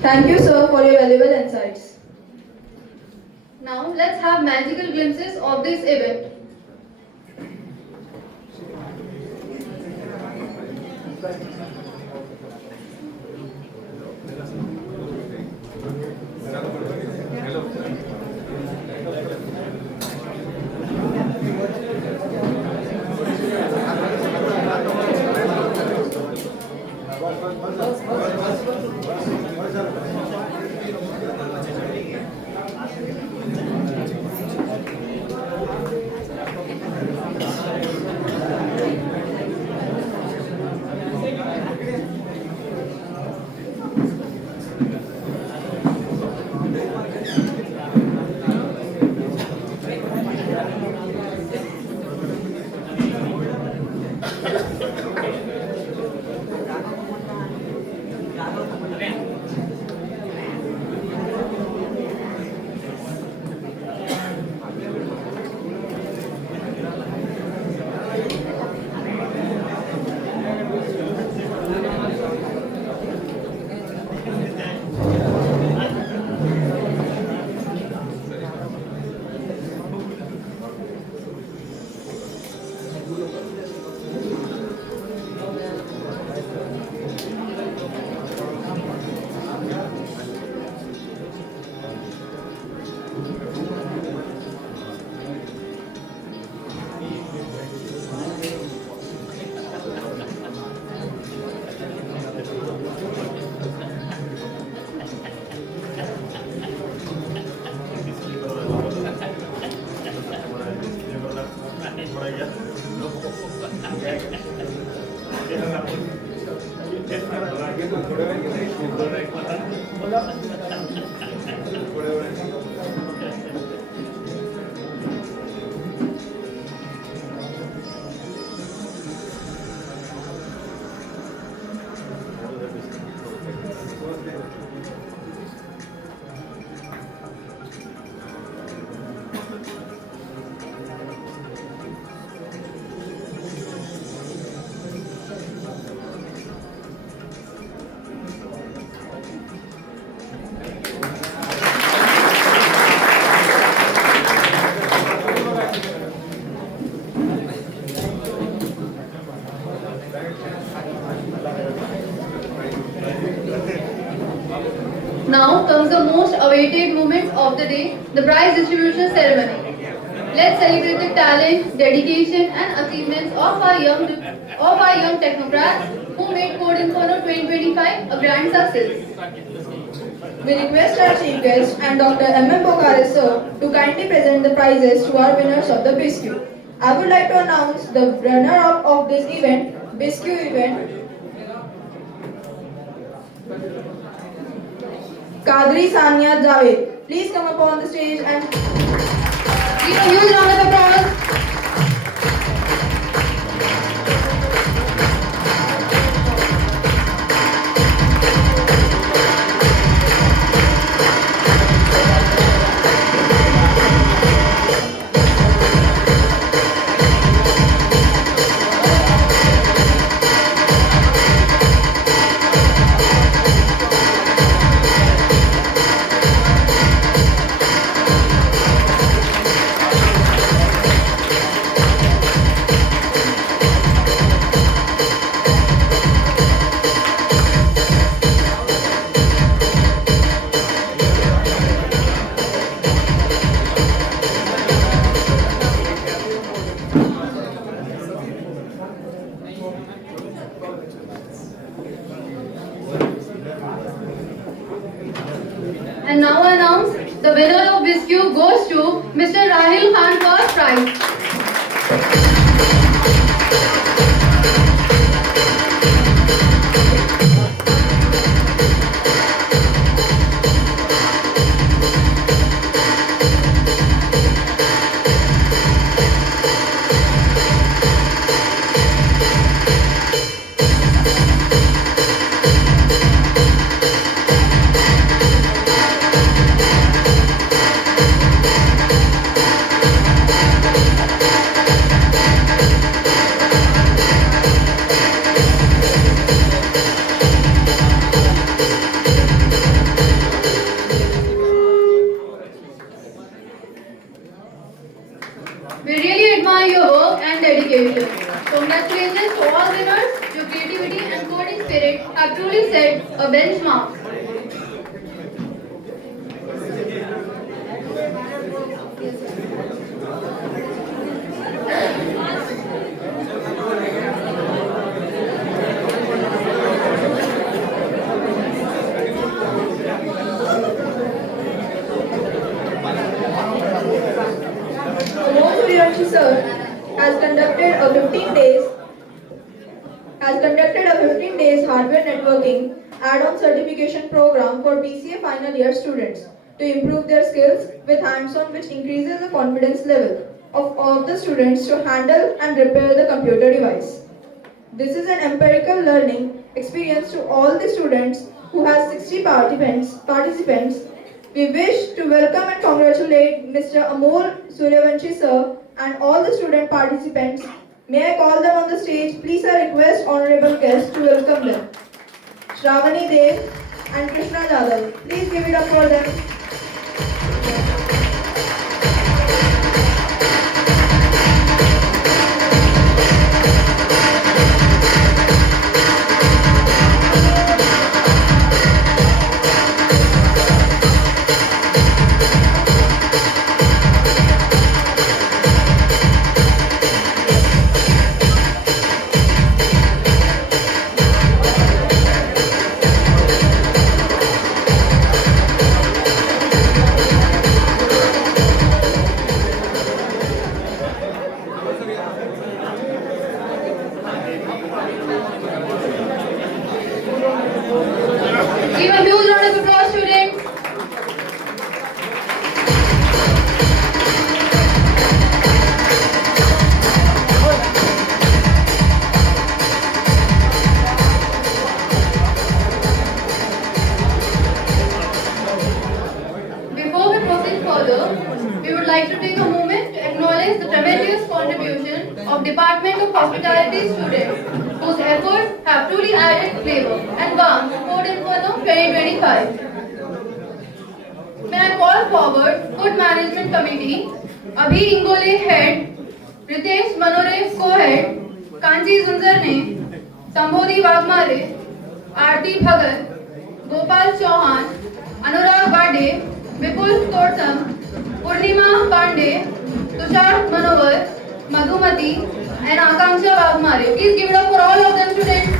Thank you, sir, for your valuable insights. Now let's have magical glimpses of this event. Now comes the most awaited moment of the day, the prize distribution ceremony. Let's celebrate the talent, dedication and achievements of our young technocrats who made Code Inferno 2025 a grand success. We request our chief guest and Dr. M.M. Bokhare sir to kindly present the prizes to our winners of the BISCU. I would like to announce the runner-up of this event, BISCU event, Kadri Sania Javed. Please come up on the stage and Give a huge round of applause. winner of this cube goes to Mr. Rahil Khan for prize. We really admire your work and dedication. Congratulations to all winners. Your creativity and coding spirit have truly set a benchmark. Amol Suryavanshi sir has conducted a 15 days hardware networking add-on certification program for BCA final year students to improve their skills with hands-on, which increases the confidence level of the students to handle and repair the computer device. This is an empirical learning experience to all the students who has 60 participants. We wish to welcome and congratulate Mr. Amol Suryavanshi sir and all the student participants. May I call them on the stage? Please I request honorable guests to welcome them. Shravani Dev and Krishna Jadhav. Please give it up for them. Give a huge round of applause, students. Before we proceed further, we would like to take a moment to acknowledge the tremendous contribution of Department of Hospitality students whose efforts have truly added flavor and warmth to Code Inferno 2025. May I call forward Food Management Committee, Abhi Ingole Head, Ritesh Manore Co-Head, Kanchi Zunzarne, Sambodhi Wagmare, Aarti Bhagat, Gopal Chauhan, Anurag Bade, Vipul Korsam, Purnima Pandey, Tushar Manovar, Madhumati, and Akanksha Wagmare. Please give it up for all of them, students.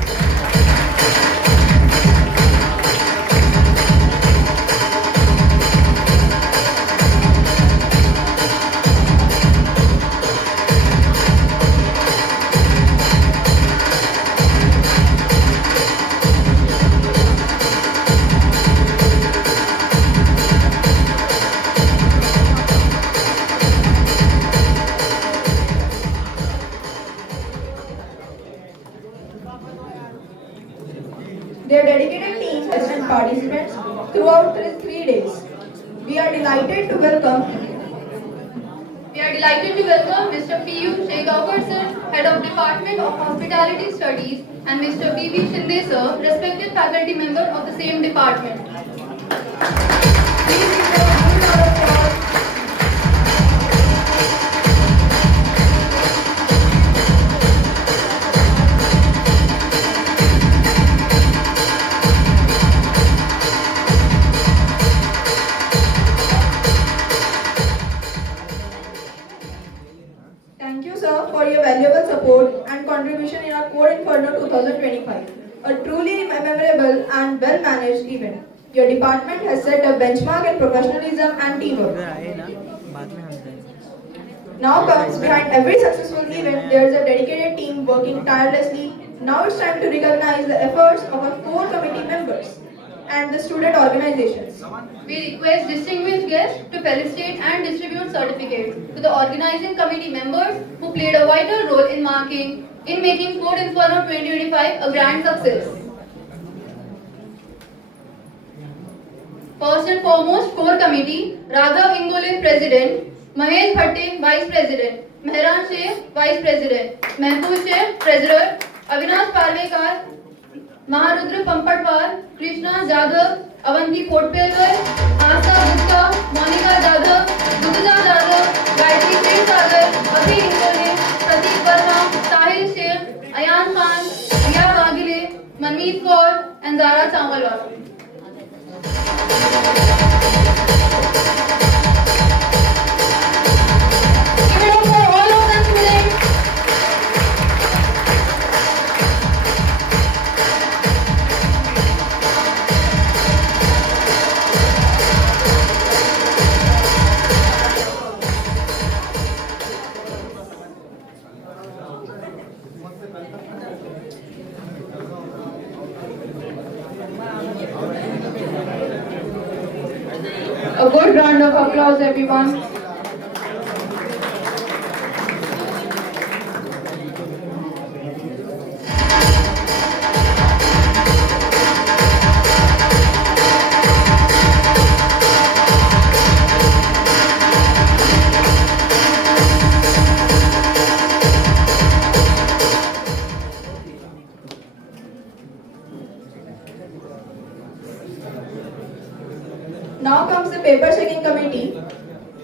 Their dedicated teams and participants throughout 3 days. We are delighted to welcome Mr. P.U. Shegaukar sir, Head of Department of Hospitality Studies, and Mr. B.B. Shinde sir, respected faculty member of the same department. Please give them a huge round of applause. Thank you, sir, for your valuable support and contribution in our Code Inferno 2025, a truly memorable and well-managed event. Your department has set a benchmark in professionalism and teamwork. Now comes behind every successful event, there is a dedicated team working tirelessly. Now it's time to recognize the efforts of our core committee members and the student organizations. We request distinguished guests to felicitate and distribute certificates to the organizing committee members who played a vital role in making Code Inferno 2025 a grand success. First and foremost, Core Committee, Raghav Ingole, President, Mahesh Bhatte, Vice President, Mehran Sheikh, Vice President, Mehboob Sheikh, Treasurer, Avinash Parvekar, Maharudra Pampatwar, Krishna Jadhav, Avanti Potpelkar, Asa Gupta, Monica Jadhav, Dutuja Jadhav, Gayatri Sagar, Abhi Ingole, Prateek Verma, Sahil Sheikh, Ayan Khan, Riya Wagile, Manmeet Kaur, and Zara Chamalwala. Give it up for all of them students. A good round of applause, everyone. Now comes the paper checking committee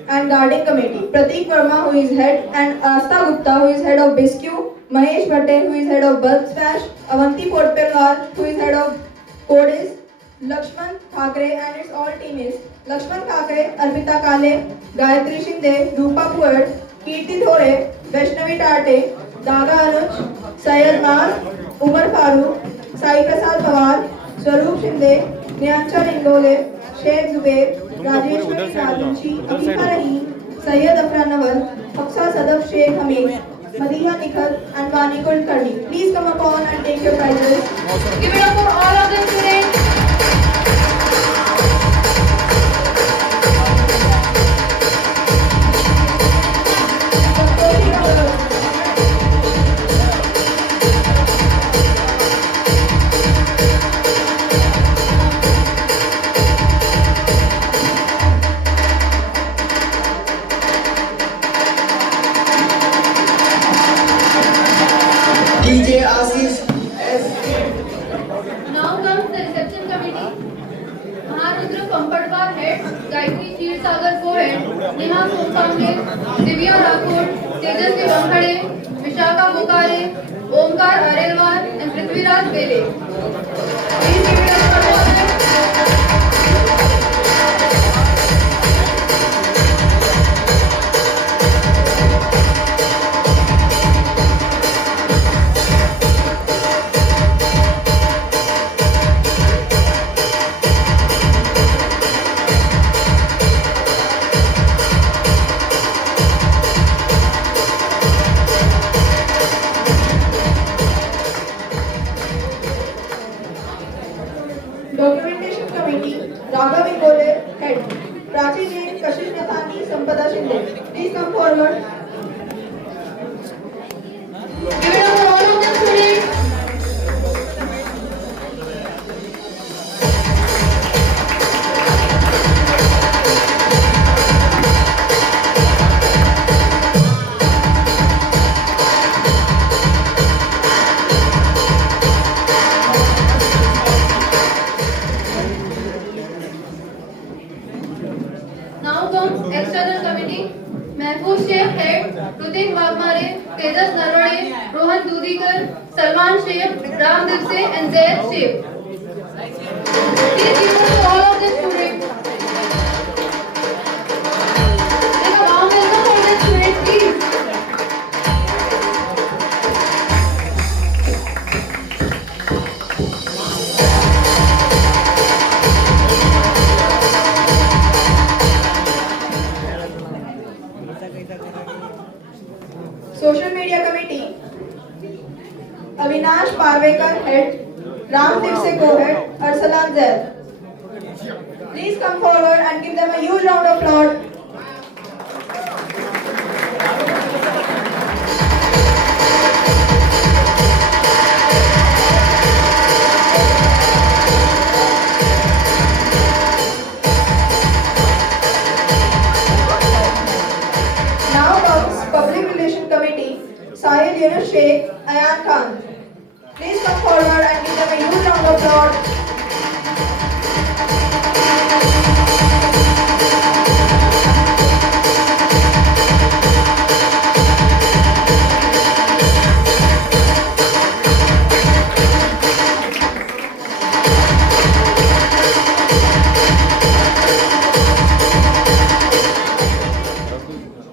and guarding committee. Prateek Verma, who is head, and Asta Gupta, who is head of BISCU, Mahesh Bhatte, who is head of Bulk Smash, Avanti Potpelkar, who is head of Codis, Lakshman Thakre and its all team is Lakshman Thakre, Arpita Kale, Gayatri Shinde, Rupa Puad, Kirti Thore, Vaishnavi Tate, Daga Anuj, Syed Mas, Umar Farooq, Sai Prasad Pawar, Swaroop Shinde, Nyancha Ingole, Sheikh Zubair, Rajeshwari Rajunchi, Afifa Rahim, Syed Afra Nawal, Hafsa Sadaf Sheikh Hamid, Madiha Nikhil and Vani Kulkarni. Please come upon and take your prizes. Give it up for all of them students. DJ Ashish S. Now comes the reception committee. Maharudra Pampatwar head, Gayatri Sheer Sagar co-head, Neha Somkamle, Divya Rathod, Tejasvi Wankhade, Vishaka Bokare, Omkar Arelwar and Prithviraj Bele. Please give it up for all of them. Documentation committee, Raghav Ingole, head. Prachi Jain, Kashish Nathani, Sampada Shinde. Please come forward. Give it up for all of them students. Now comes external committee. Mehboob Sheikh head, Rutik Wagmare, Tejas Narwade, Rohan Dudikar, Salman Sheikh, Ram Dipse and Zaid Sheikh. Please give it to all of the students. Make a warm welcome for the students, please. Social Media Committee, Avinash Parvekar, Head, Ram Divse Co-Head, Arsalan Zaid. Please come forward and give them a huge round of applause. Now comes Public Relation Committee, Sahil Yunus Sheikh, Ayan Khan. Please come forward and give them a huge round of applause.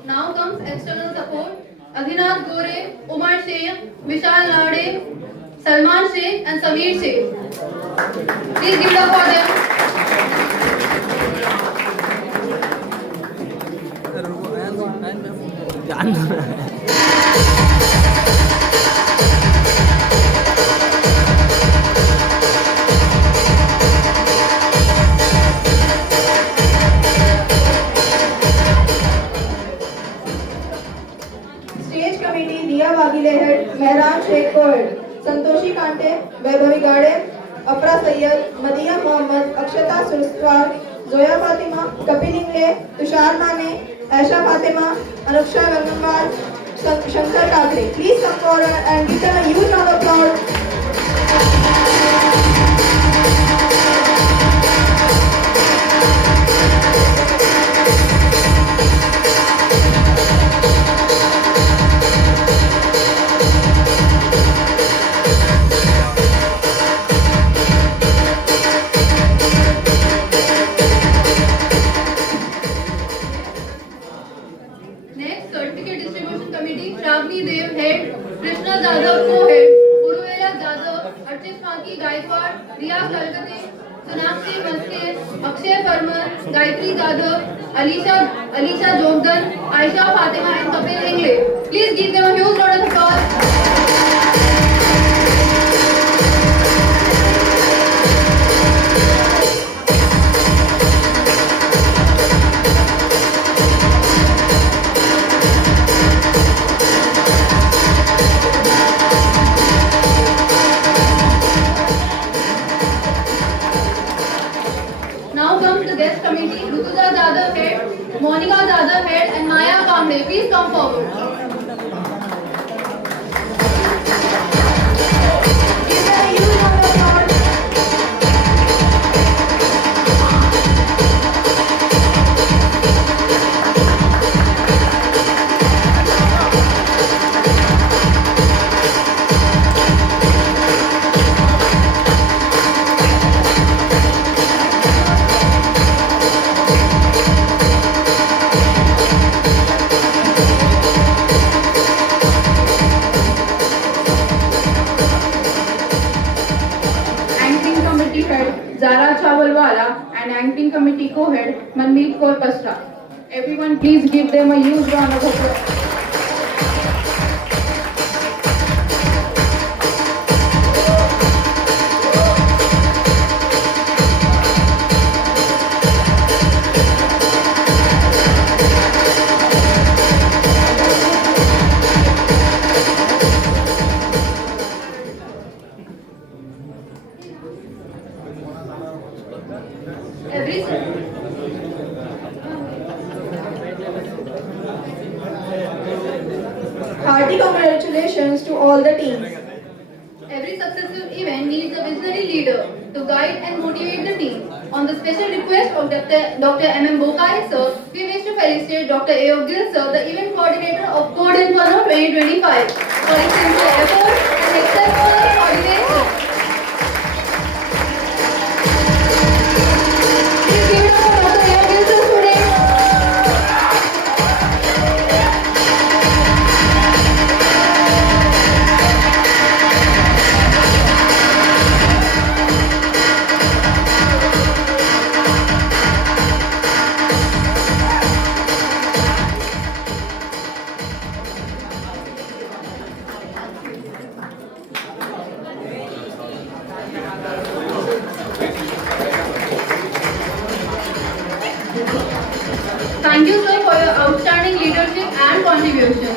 Now comes external support. Adhinath Gore, Umar Sheikh, Vishal Lade, Salman Sheikh and Sameer Sheikh. Please give it up for them. Stage Committee, Diya Wagile Head, Mehran Sheikh Co-Head, Santoshi Kante, Vaibhavi Gade, Afra Sayyed, Madiya Mohammed, Akshata Surstwar, Zoya Fatima, Kapil Ingle, Tushar Mane, Aisha Fatima, Anuksha Gangamwal, Shankar Kakre. Please come forward and give them a huge round of applause. Next, Certificate Distribution Committee, Shravani Dev Head, Krishna Jadhav Co-Head, Uruvela Jadhav, Archit Phaki Gaikwad, Riya Kalkate, Sonakshi Maske, Akshay Parmar, Gayatri Jadhav, Alisha Jogdan, Aisha Fatima and Kapil Ingle. Please give them a huge round of applause. Now comes the guest committee, Rutuja Jadhav Head, Monica Jadhav Head and Maya Kamble. Please come forward. Give them a huge round of applause. Anchoring Committee Head, Zara Chawalwala and Anchoring Committee Co-Head, Manmeet Kaur Pasra. Everyone please give them a huge round of applause. Every Hearty congratulations to all the teams. Every successive event needs a visionary leader to guide and motivate the team. On the special request of Dr. M.M. Bokai sir, we wish to felicitate Dr. A. Gil sir, the event coordinator of Code Inferno 2025, for his sincere effort and exceptional coordination. Please give it up for Dr. A. Gil sir, students. for your outstanding leadership and contribution.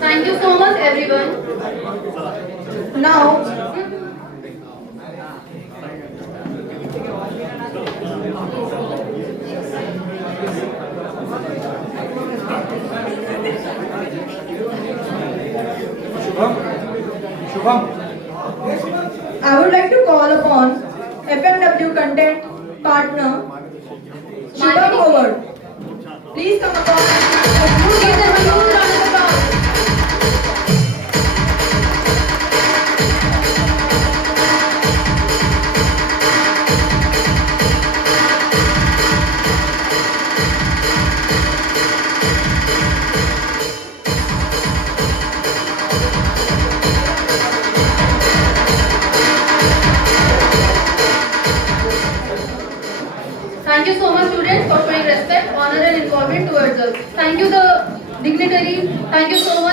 Thank you so much, everyone. Now, I would like to call upon FMW content partner Shubham Howard. Please come upon. Give them a huge round of applause. Thank you so much, students, for showing respect, honor, and involvement towards us. Thank you, the dignitaries. Thank you so much.